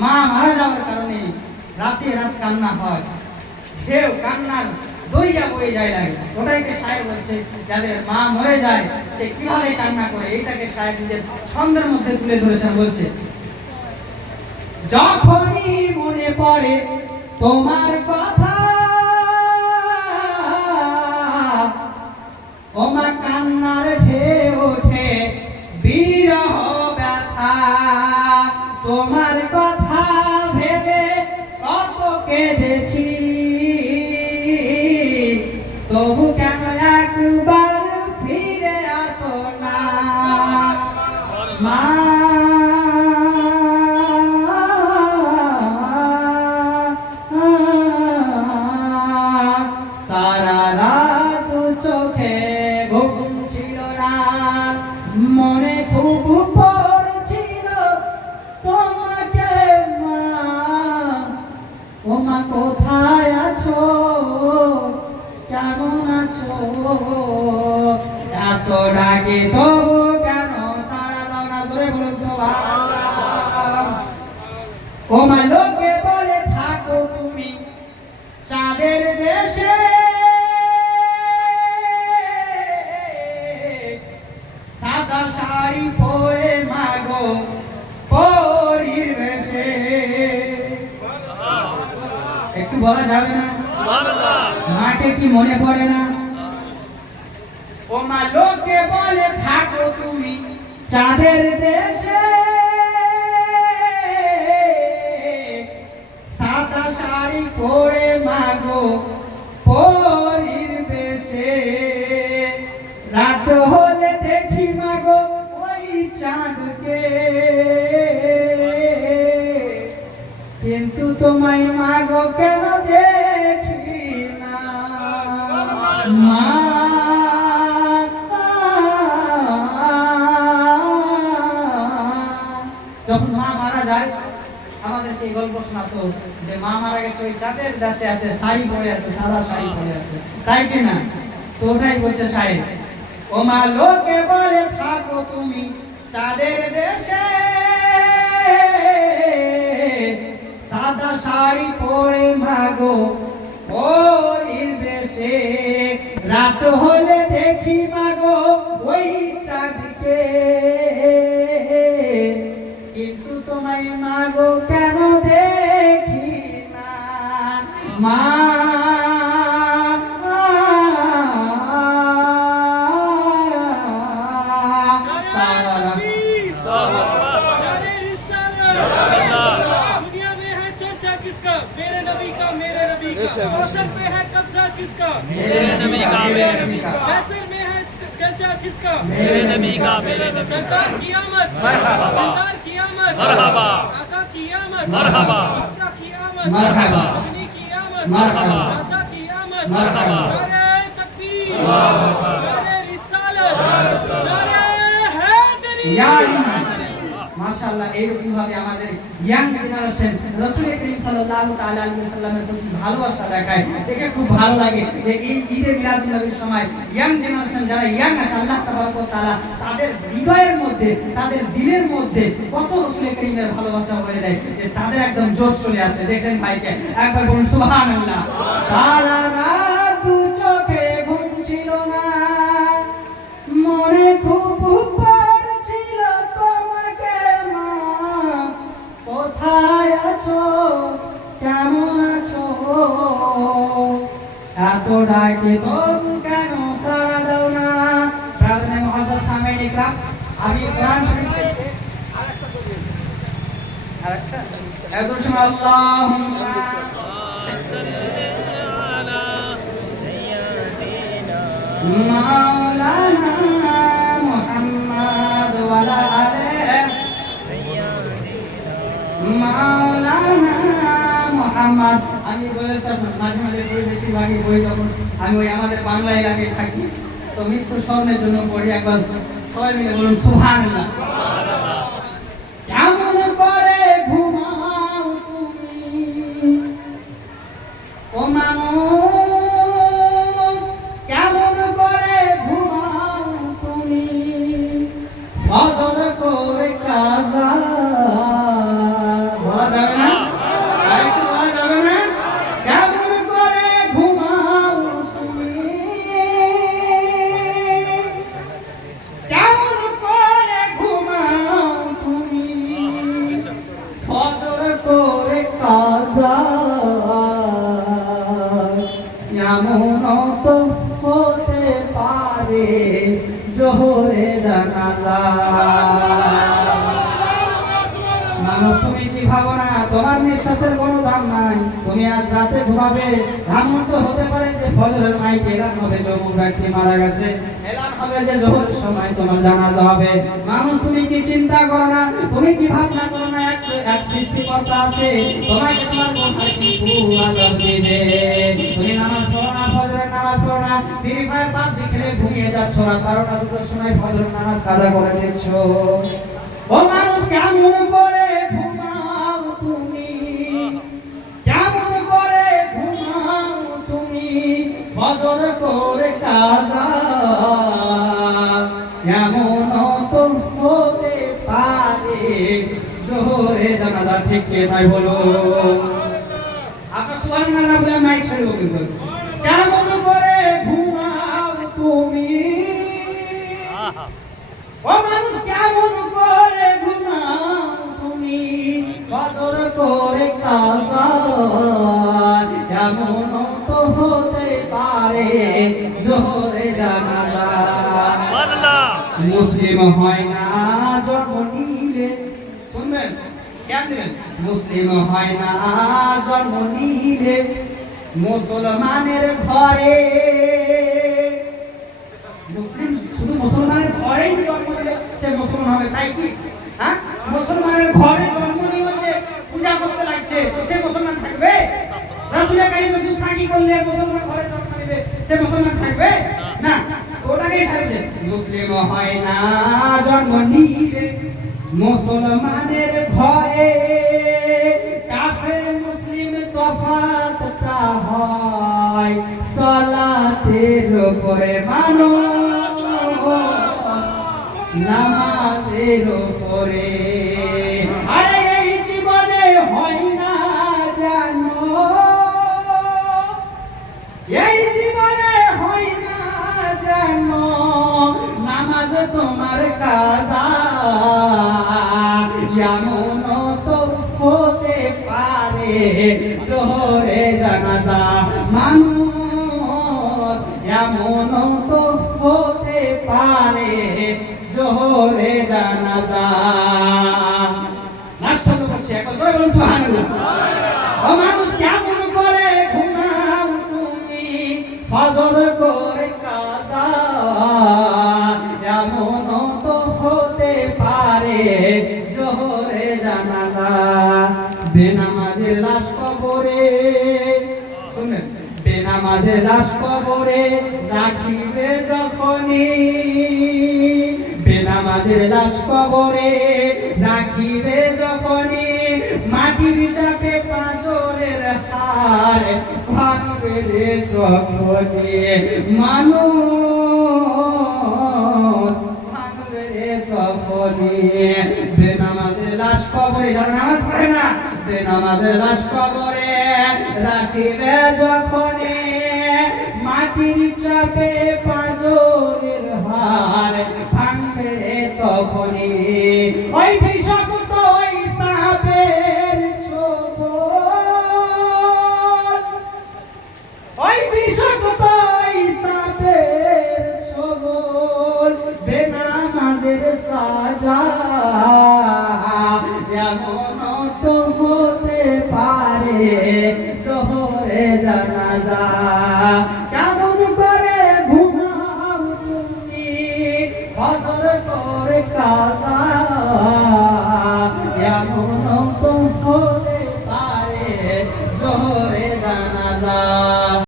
মা মারা যাওয়ার কারণে রাতে রাত কান্না হয়, ঢেউ কান্নার দইয়া বয়ে যায় লাগে। ওটাকে শায়ের বলছে, যাদের মা মরে যায় সে কিভাবে কান্না করে, এইটাকে শায়ের নিজের ছন্দের মধ্যে তুলে ধরেছেন। বলছে, যখনই মনে পড়ে তোমার কথা, ওমা কান্নার ঢেউ ওঠে, বিরহ ব্যথা। তোমার কথা ভেবে কত কেঁদেছি, তবু কেন একবার ফিরে আসো না মা। সারা রাত চোখে ঘুম ছিল না, মনে খুব পড়ছিল তোমাকে মা। ও মা কোথায় আছো, কেমন আছো, এত ডাকে তবু কেন সাড়া দাও না। জোরে বলুন সুবহানাল্লাহ। ও মা লোকে বলে থাকো তুমি চাঁদের দেশে, সাদা শাড়ি পরে মাগো পরীর বেশে। একটু বলা যাবে না, সুবহানাল্লাহ। মাকে কি মনে পড়ে না? ও মা লোকে বলে থাকো তুমি চাঁদের দেশে, সাদা শাড়ি পরে মাগো পরীর বেশে। রাত হলে দেখি মাগো ওই চাঁদকে, কিন্তু তোমায় মাগো কেন দেখি না মা। যখন মা মারা যায় আমাদেরকে এই গল্প শোনাতো যে মা মারা গেছে ওই চাঁদের দেশে আছে, শাড়ি পরে আছে, সাদা শাড়ি পরে আছে, তাই কি না? তো ওটাই বলছে শায়ের, ও মা লোকে বলে থাকো তুমি চাঁদের দেশে, সাদা শাড়ি পরে মাগো পরীর বেশে। রাত হলে দেখি মাগো ওই চাঁদকে, কিন্তু তোমায় মাগো কেন দে মা दुनिया में है चर्चा किसका? मेरे नबी का, मेरे नबी का। रोशन पे है कब्जा किसका? मेरे नबी का, मेरे नबी का। कैसर में है चर्चा किसका? मेरे नबी का, मेरे नबी का। सरकार की आमद, मरहबा। सरकार की आमद, मरहबा। आका की आमद, मरहबा। आका की आमद, मरहबा। अग्नि की आमद, मरहबा। दादा की आमद, मरहबा। नारे तकबीर, नारे रिसालत, नारे हैदरी। মাশাআল্লাহ, এইরকম ভাবে আমাদের ইয়াং জেনারেশন রাসূল করিম সাল্লাল্লাহু তাআলা আলাইহি ওয়াসাল্লামের প্রতি ভালোবাসা দেখায়। দেখে খুব ভালো লাগে যে এই ঈদে মিলাদুন নবীর সময় ইয়াং জেনারেশন যারা ইয়াং আছে, আল্লাহ তাবারক ওয়া তাআলা তাদের হৃদয়ের মধ্যে, তাদের দিলের মধ্যে কত রাসূল করিমের ভালোবাসা ভরে দেয় যে তাদের একদম জোশ চলে আসে। দেখেন ভাইকে একবার বলুন সুবহানাল্লাহ। সারা রাত দু চোখে ঘুম ছিল না, মনে খুব পড়ছিল তোমাকে মা, কোথায় আছো, কেমন আছো, এত ডাকে তবু কেন সাড়া দাও না। ব্রাদার মুআজ্জাজ সামিঈন ইকরাম, আমি কোরআন শরীফ থেকে আরেকটা একদম সময় আল্লাহুম্মা মাওলানা মুহাম্মদ ওয়ালা আলিহি মাওলানা মুহাম্মদ। আমি বইটা মাঝে মাঝে পড়ি, বেশিরভাগই বই যখন আমি ওই আমাদের বাংলা এলাকায় থাকি তো মৃত্যু স্মরণের জন্য পড়ি। একবার সবাই মিলে বলুন সুবহানাল্লাহ। কেমন করে ঘুমাও তুমি ও মানুষ, কেমন করে ঘুমাও তুমি, ফজর করে কাজা। বলা যাবে না? আরেকটু বলা যাবে না? কেমন করে ঘুমাও তুমি, কেমন করে ঘুমাও তুমি, ফজর করে কাজা। এমন তো হতে পারে জোহরে জানাজা। মানুষ তুমি কি ভাবো না তোমার নিঃশ্বাসের কোনো দাম নাই? তুমি আজ রাতে ঘুমাবে, এমন তো হতে পারে যে ফজরের মাইক এলান হবে যে অমুক ব্যক্তি মারা গেছে, এলান হবে যে জোহরের সময় তোমার জানাজা হবে। মানুষ তুমি কি চিন্তা করো না, তুমি কি ভাবনা করো না এক সৃষ্টিকর্তা আছে, তোমাকে তোমার কোথায় কিন্তু আযাব দিবে। তুমি নামাজ পড়ো না, ফজরের নামাজ পড়ো না, ফ্রি ফায়ার পাবজি খেলে ঘুমিয়ে যাচ্ছ, রাত 12টা 2টার সময় ফজরের নামাজ কাজা করে দিচ্ছ। ও মানুষ কেমন করে ঘুমাও তুমি, কেমন করে ঘুমাও তুমি, ফজর করে কাজা। এমন তো হতে পারে জোহরে জানাজা। ঠিক কে ভাই বলো? আপনার সুবহানাল্লাহ বলে মাইক ছেড়ে দেবো কিন্তু। কেমন করে ঘুমাও তুমি, ও মানুষ কেমন করে ঘুমাও তুমি, ফজর করে কাজা। এমন তো হতে পারে জোহরে জানাজা। মুসলিম হয় না জন্ম নিলে, শুনবেন কেন দিবেন, মুসলিম হয় না জন্ম নিলে মুসলমানের ঘরে। মুসলিম শুধু মুসলমানের ঘরেই জন্ম নিলে সে মুসলমান হবে তাই কি? হ্যাঁ, মুসলমানের ঘরে জন্ম নিয়ে যে পূজা করতে লাগছে তো সে মুসলমান থাকবে? রাসূল কারীমের গুস্তাখি করলে মুসলমান ঘরে জন্ম নিবে সে মুসলমান থাকবে না? ওটাকেই সারবে। মুসলিম হয় না জন্ম নিলে মুসলমানের ঘরে, কাফের মুসলিম তফাৎটা হয় সালাতের উপরে, মানুষ নামাজের উপরে। আরে এই জীবনে হয় না জানো, এই জীবনে হয় না জানো, নামাজ তোমার কাজা। এমন তো হতে পারে জোহরে জোহরে জানাজা মানুষ এমন তো হতে পারে জোহরে জানাজা নাস্তা তো করছে একবার জোরে বলুন সুবহানাল্লাহ ও মানুষ কেমন করে ঘুমাও তুমি ফজর করে কাজা এমন তো হতে পারে জোহরে জানাজা বেনামাজের লাশ কবরে শুনেন বেনামাজের লাশ কবরে রাখিবে যখনই বেনামাজের লাশ কবরে রাখিবে যখনই মাটির চাপে পাঁজরের হার ভাঙবে রে তখনই মানুষ ভাঙবে রে তখনই বেনামাজের লাশ কবরে যারা নামাজ পড়ে না বেনামাজের লাশ কবরে রাখিবে যখনই মাটির চাপে পাঁজরের হার ভাঙবে রে তখনই ওই বিষাক্ত ওই সাপের ছোবল ওই বিষাক্ত ওই সাপের ছোবল বেনামাজের সাজা এমন তো হতে পারে জোহরে জানাজা